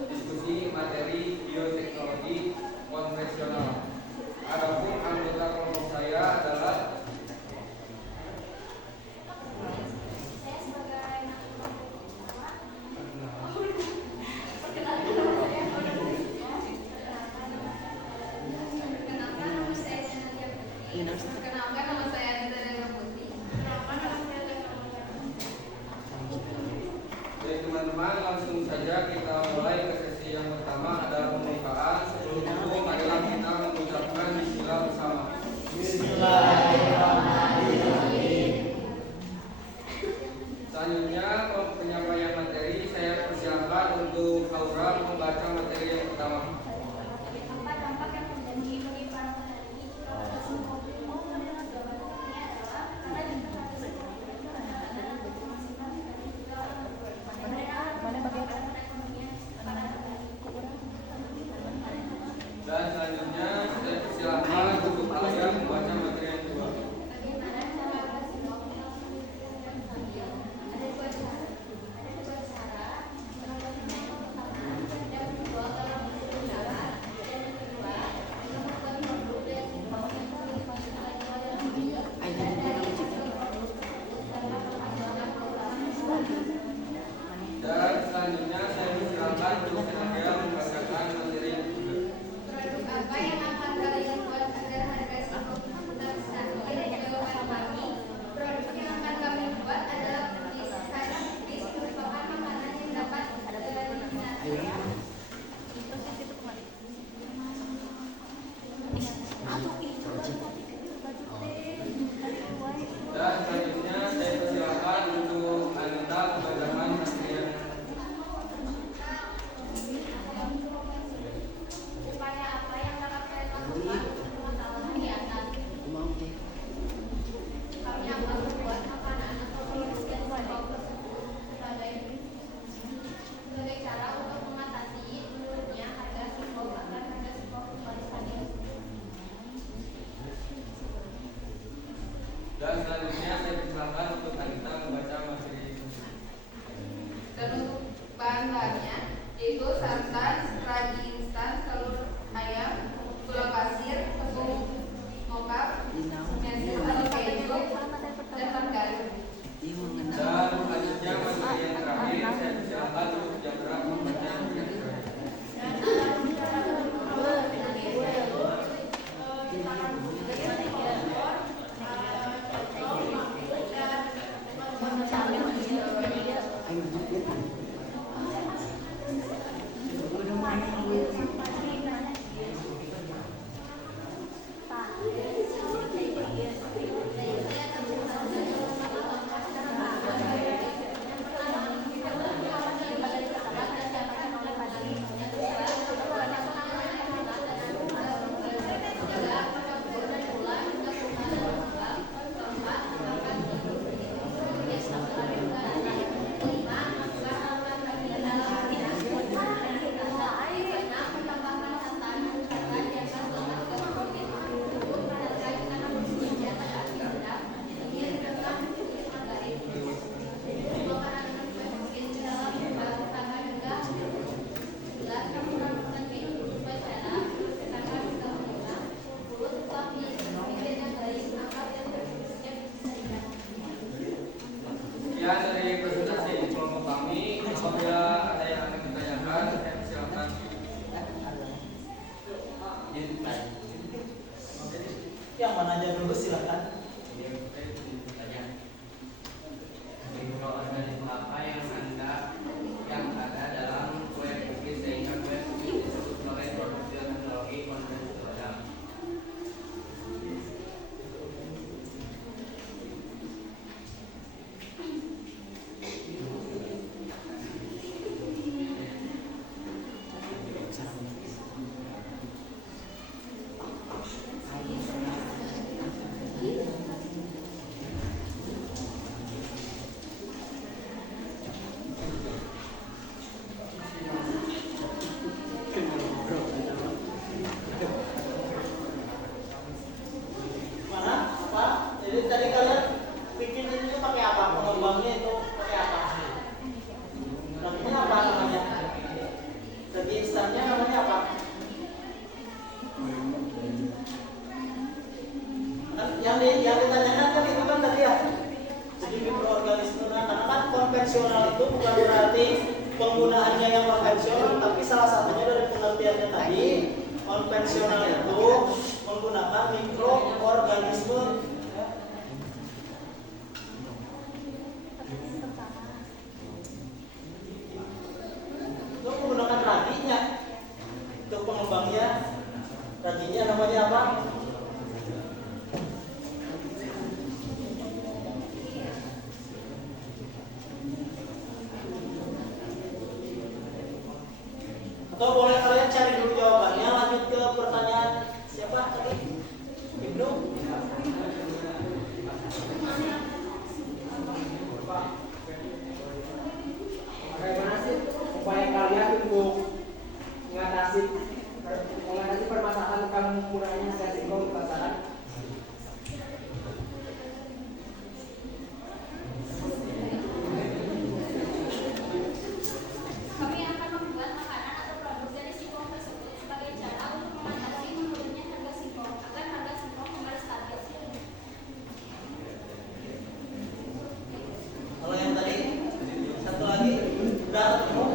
diskusi materi bioteknologi konvensional. Adapun anggota kelompok saya adalah Saya sebagai anak perkenalkan nama saya Nadia Putri. Perkenalkan nama saya Nadia Putri. Perkenalkan nama saya Baik teman-teman, langsung saja kita mulai ke sesi yang pertama adalah pembukaan. Sebelum itu, marilah kita mengucapkan bismillah bersama. Bismillahirrahmanirrahim. Selanjutnya, penyampaian materi, saya persilakan untuk Aura membaca materi yang pertama. dampak yang terjadi bagi para petani kalau musim kopi maupun dengan gambar kopinya adalah karena dibatasi dalam pemasukan dan juga perekonomian para petani. Dan selanjutnya, saya persilakan untuk Alia membaca materi yang kedua. Bagaimana cara berhasil kopi dan sambil ada dua cara. Yang pertama, dan menjual dalam bentuk cara. Dan yang kedua, membuat produk dan simbol yang bermanfaat dalam video dan dari hasil produk dalam pengambilan program. Dan selanjutnya, saya persilakan untuk Nadia membacakan materi yang ketiga. Produk apa yang akan kalian buat agar harga si kopi tetap stabil? Jawaban kami, produk yang akan kami buat adalah cookies karena cookies merupakan makanan yang dapat diminati. Dan selanjutnya, saya persilakan untuk Anita membacakan materi yang Upaya apa yang dapat kalian lakukan untuk masalah di atas? Kami akan membuat makanan atau produk yang simbol tersebut sebagai cara untuk mengatasi menurunnya harga simbol agar harga simbol kembali stabil. Dan selanjutnya, saya persilakan untuk Anita membaca materi Dan untuk bahan-bahannya yaitu santan, ragi instan, telur ayam, gula pasir, tepung mocha, mesin atau keju, dan margarin. Dan selanjutnya materi yang terakhir, saya persilakan untuk Jabra membaca materi yang terakhir. Yang mana aja dulu silakan. Mikroorganisme apa yang ada dalam kue cookies sehingga kue cookies disebut sebagai produksi teknologi konvensional? Mana? Apa? Jadi tadi kalian bikin ini tuh pakai apa? Pengembangnya itu pakai apa? Namanya apa namanya? Segi instannya namanya apa? Kan yang ditanyakan kan itu kan tadi ya. Jadi mikroorganisme, karena kan konvensional itu bukan berarti penggunaannya yang konvensional, tapi salah satunya dari pengertiannya tadi konvensional itu menggunakan mikroorganisme. Itu menggunakan raginya untuk pengembangnya. Raginya namanya apa? Atau boleh kalian cari dulu jawabannya, lanjut ke pertanyaan siapa tadi? Ibnu? Bagaimana sih upaya kalian untuk mengatasi permasalahan tentang murahnya gas singkong di pasaran? Kami akan membuat makanan atau produk dari singkong tersebut sebagai cara untuk mengatasi menurunnya harga singkong agar harga singkong kembali stabil. Kalau yang tadi, satu lagi, udah ketemu.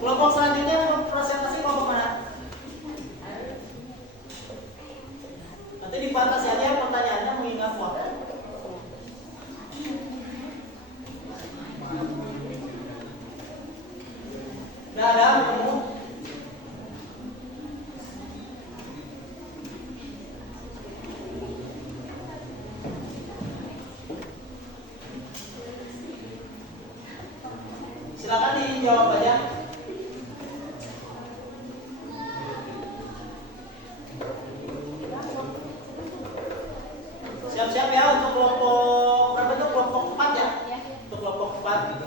Kelompok selanjutnya presentasi kelompok mana? Nanti dibatasi aja pertanyaannya mengingat waktu. Udah ada ketemu? Silakan dijawab aja. Siap-siap ya untuk kelompok berapa itu kelompok 4 ya? Untuk kelompok 4.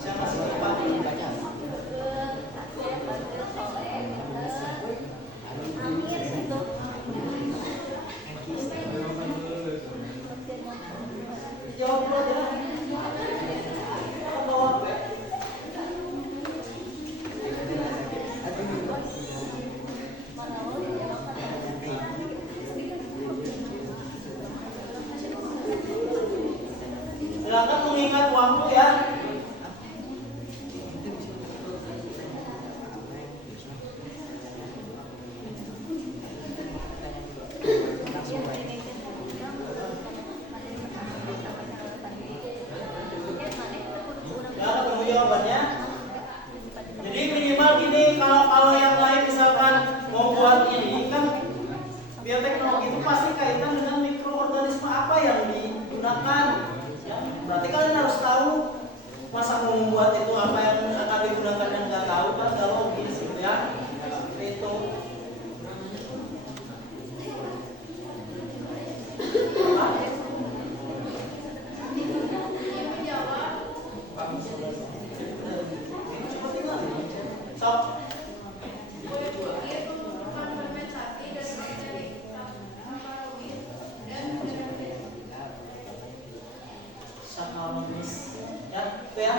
Siapa masih kelompok 4? Jawab dulu aja. Jawab ya. Silakan mengingat waktu ya. Ya, ketemu jawabannya. Jadi minimal gini, kalau yang lain misalkan mau buat ini kan bioteknologi itu pasti kaitan dengan mikroorganisme apa yang digunakan. Ya, berarti kalian harus tahu. Masa mau membuat itu apa yang akan digunakan yang nggak tahu kan nggak logis gitu ya. Seperti itu. Sok. Saccharomyces. Ya, itu ya.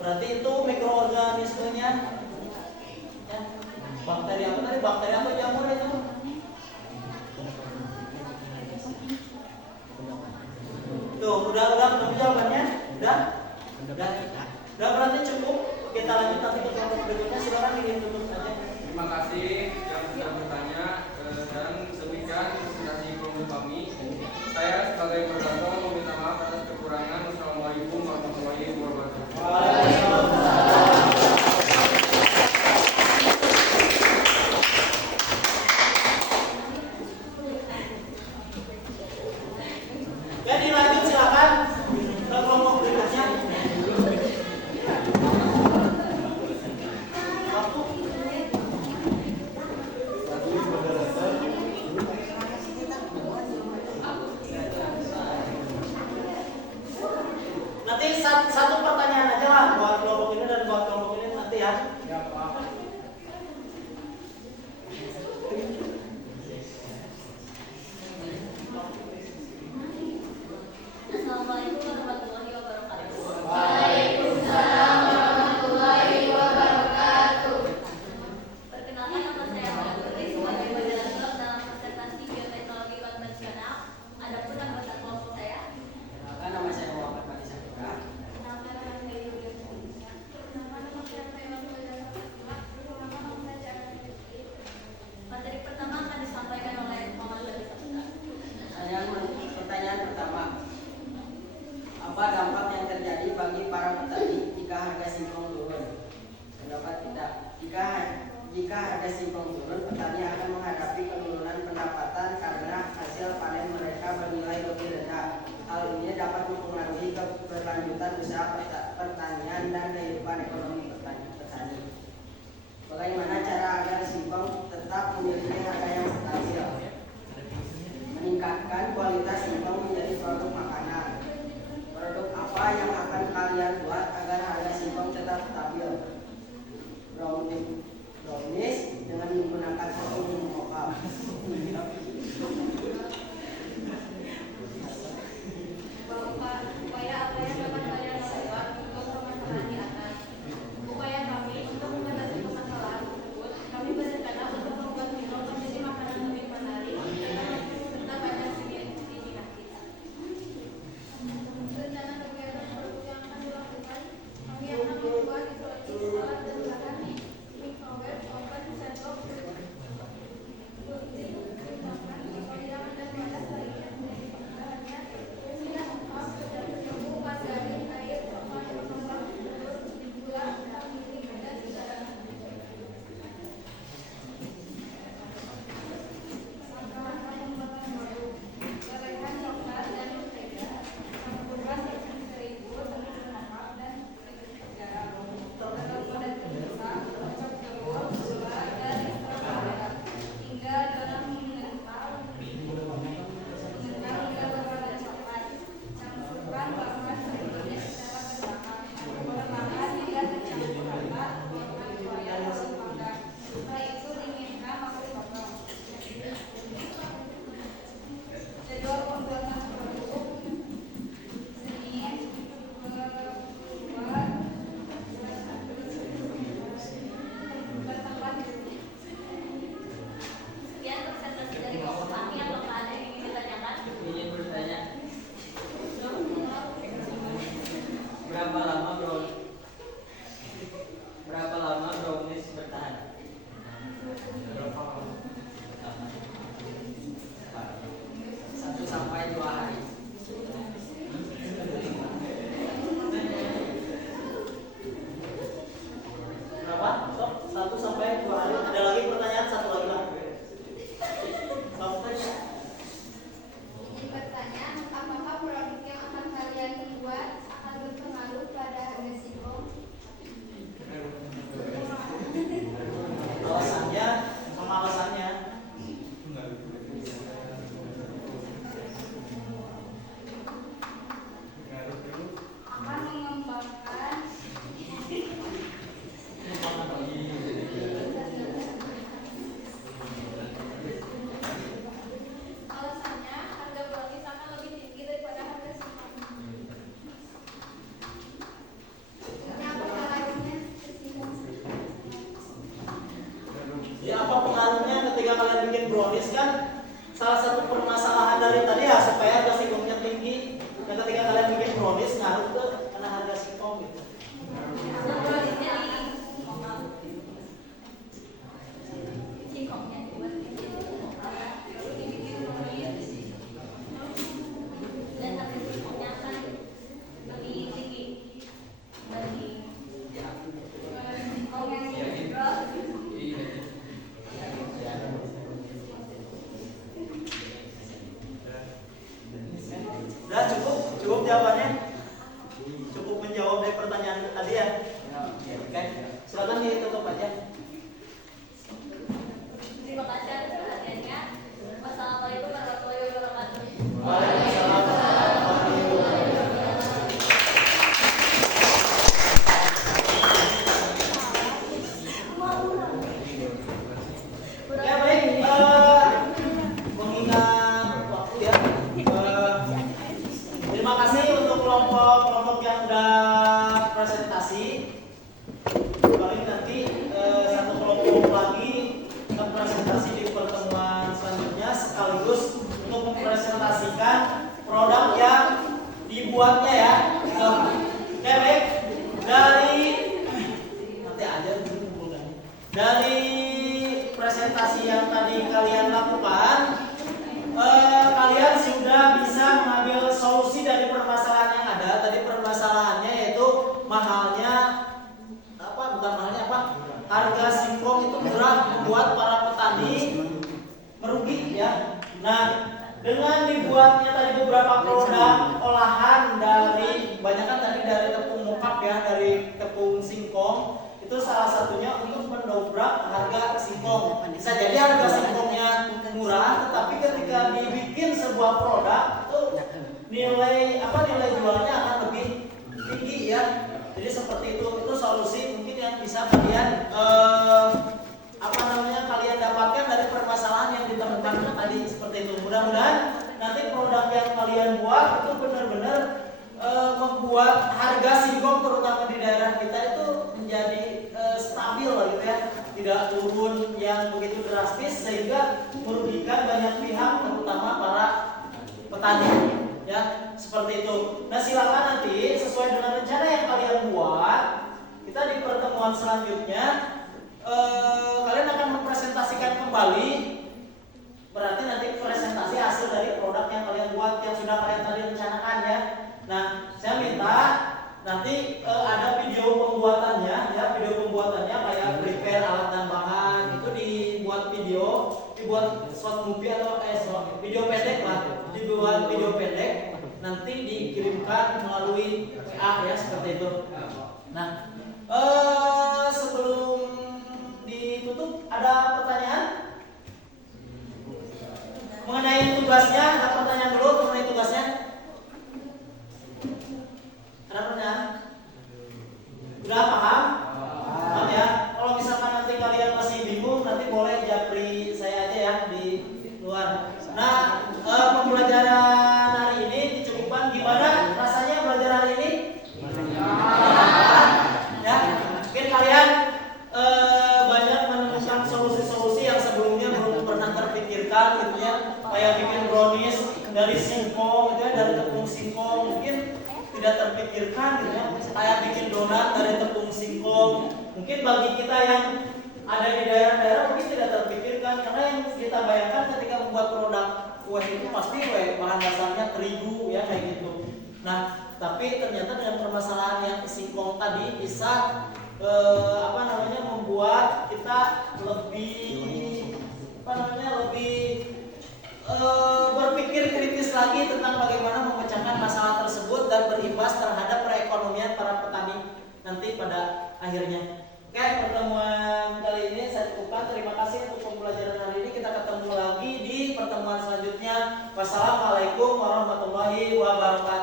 Berarti itu mikroorganismenya ya. Bakteri apa tadi? Bakteri atau jamur itu? Tuh, udah ketemu jawabannya? Udah? Udah berarti cukup. Kita lanjut nanti ke kelompok berikutnya. Silakan dihitung. harga singkong turun, petani akan menghadapi penurunan pendapatan karena hasil panen mereka bernilai lebih rendah. Hal ini dapat mempengaruhi keberlanjutan usaha pertanian dan kehidupan ekonomi petani. Bagaimana cara agar singkong tetap memiliki harga yang stabil? Meningkatkan kualitas singkong menjadi produk makanan. Produk apa yang akan kalian buat agar harga singkong tetap stabil? Brownies dengan menggunakan tepung lokal. Upaya apa yang dapat kalian lakukan untuk permasalahan di atas? Upaya kami untuk mengatasi permasalahan tersebut, kami berencana untuk membuat singkong menjadi makanan lebih menarik serta banyak diminati. Rencana kegiatan produk yang akan dilakukan, kami akan membuat isolasi alat dan bahan microwave, oven, sendok, gunting, tindakan, loyang, dan wadah lainnya. Bahannya minyak lengkap, tepung, margarin, air, tomat, pengembang, telur, gula, vanili, dan garam. Langkah-langkah pembuatan produk: gorengan coklat dan mentega, campuran tepung terigu, telur lengkap, dan sedikit garam. Dalam wadah terbuka, kocok telur, gula, dan garam hingga adonan mengental hingga berwarna coklat. Campurkan bahan semuanya secara bertahap. Perlahan hingga tercampur rata warna supaya masih panggang. Setelah itu dinginkan lalu potong. Jadwal pembuatan produk: Senin, bertempat Sekian presentasi dari kelompok kami. Apakah ada yang ingin ditanyakan? Ingin bertanya, berapa lama brownies bertahan? 1 sampai 2 hari. Berapa? Sok, 1 sampai 2 hari. Ada lagi pertanyaan? Satu lagi lah. Sampai Izin bertanya, apakah produk yang akan kalian buat akan berpengaruh pada harga singkong? alasannya sama alasannya. Akan mengembangkan alasannya harga brownies akan lebih tinggi daripada harga singkong. Ini apa pengaruhnya ke singkong? Ya apa pengaruhnya ketika kalian bikin brownies kan? Salah satu permasalahan dari tadi ya supaya harga singkongnya tinggi. Dan ketika kalian bikin brownies ngaruh ke karena harga singkong gitu. Browniesnya singkongnya dibuat lalu dibikin brownies dan harga singkongnya akan lebih tinggi dari Singkong yang dijual. Udah cukup jawabannya. Cukup menjawab dari pertanyaan tadi ya. Oke, silakan ditutup aja. Terima kasih atas perhatiannya. Wassalamualaikum warahmatullahi wabarakatuh. Waalaikumsalam warahmatullahi wabarakatuh. Ya baik, mengingat waktu ya. Terima kasih untuk kelompok yang udah presentasi. Paling nanti satu kelompok lagi akan presentasi di pertemuan selanjutnya sekaligus untuk mempresentasikan produk yang dibuatnya ya. Oke baik, dari presentasi yang tadi kalian lakukan, kalian sudah bisa mengambil solusi dari permasalahan yang ada. Tadi permasalahannya yaitu mahalnya harga singkong itu murah membuat para petani merugi ya. Nah, dengan dibuatnya tadi beberapa produk olahan dari kebanyakan tadi dari tepung mokap ya, dari tepung singkong, itu salah satunya untuk mendobrak harga singkong. Bisa jadi harga singkongnya murah, tetapi ketika dibikin sebuah produk itu nilai jualnya akan lebih tinggi ya. Jadi seperti itu solusi mungkin yang bisa kalian kalian dapatkan dari permasalahan yang ditemukan tadi seperti itu. Mudah-mudahan nanti produk yang kalian buat itu benar-benar membuat harga singkong terutama di daerah kita itu menjadi stabil gitu ya, tidak turun yang begitu drastis sehingga merugikan banyak pihak terutama para petani ya, seperti itu. Nah, silakan nanti sesuai dengan rencana yang kalian buat, kita di pertemuan selanjutnya kalian akan mempresentasikan kembali, berarti nanti presentasi hasil dari produk yang kalian buat yang sudah kalian tadi rencanakan ya. Nah, saya minta nanti ada video pembuatannya ya, video pembuatannya kayak prepare alat dan bahan itu dibuat video, dibuat short movie atau video pendek lah, dibuat video pendek nanti dikirimkan melalui WA ya, seperti itu. Nah, sebelum ditutup ada pertanyaan mengenai tugasnya? Ada pertanyaan dulu mengenai tugasnya? Ada pertanyaan? Sudah paham? Paham ya? Kalau misalkan nanti kalian masih bingung, nanti boleh japri saya aja ya di luar. Nah, pembelajaran hari ini dicukupkan. Gimana rasanya belajar hari ini? Ya, mungkin kalian banyak menemukan solusi-solusi yang sebelumnya belum pernah terpikirkan gitu ya. Kayak bikin brownies dari singkong gitu ya, dari tepung singkong mungkin tidak terpikirkan gitu ya. Kayak bikin donat dari tepung singkong mungkin bagi kita yang ada di daerah-daerah mungkin tidak terpikirkan, karena yang kita bayangkan ketika membuat produk kue itu pasti kue bahan dasarnya terigu ya, kayak gitu. Nah, tapi ternyata dengan permasalahan yang singkong tadi bisa membuat kita lebih berpikir kritis lagi tentang bagaimana memecahkan masalah tersebut dan berimbas terhadap perekonomian para petani nanti pada akhirnya. Oke, pertemuan kali ini saya cukupkan. Terima kasih untuk pembelajaran hari ini. Kita ketemu lagi di pertemuan selanjutnya. Wassalamualaikum warahmatullahi wabarakatuh.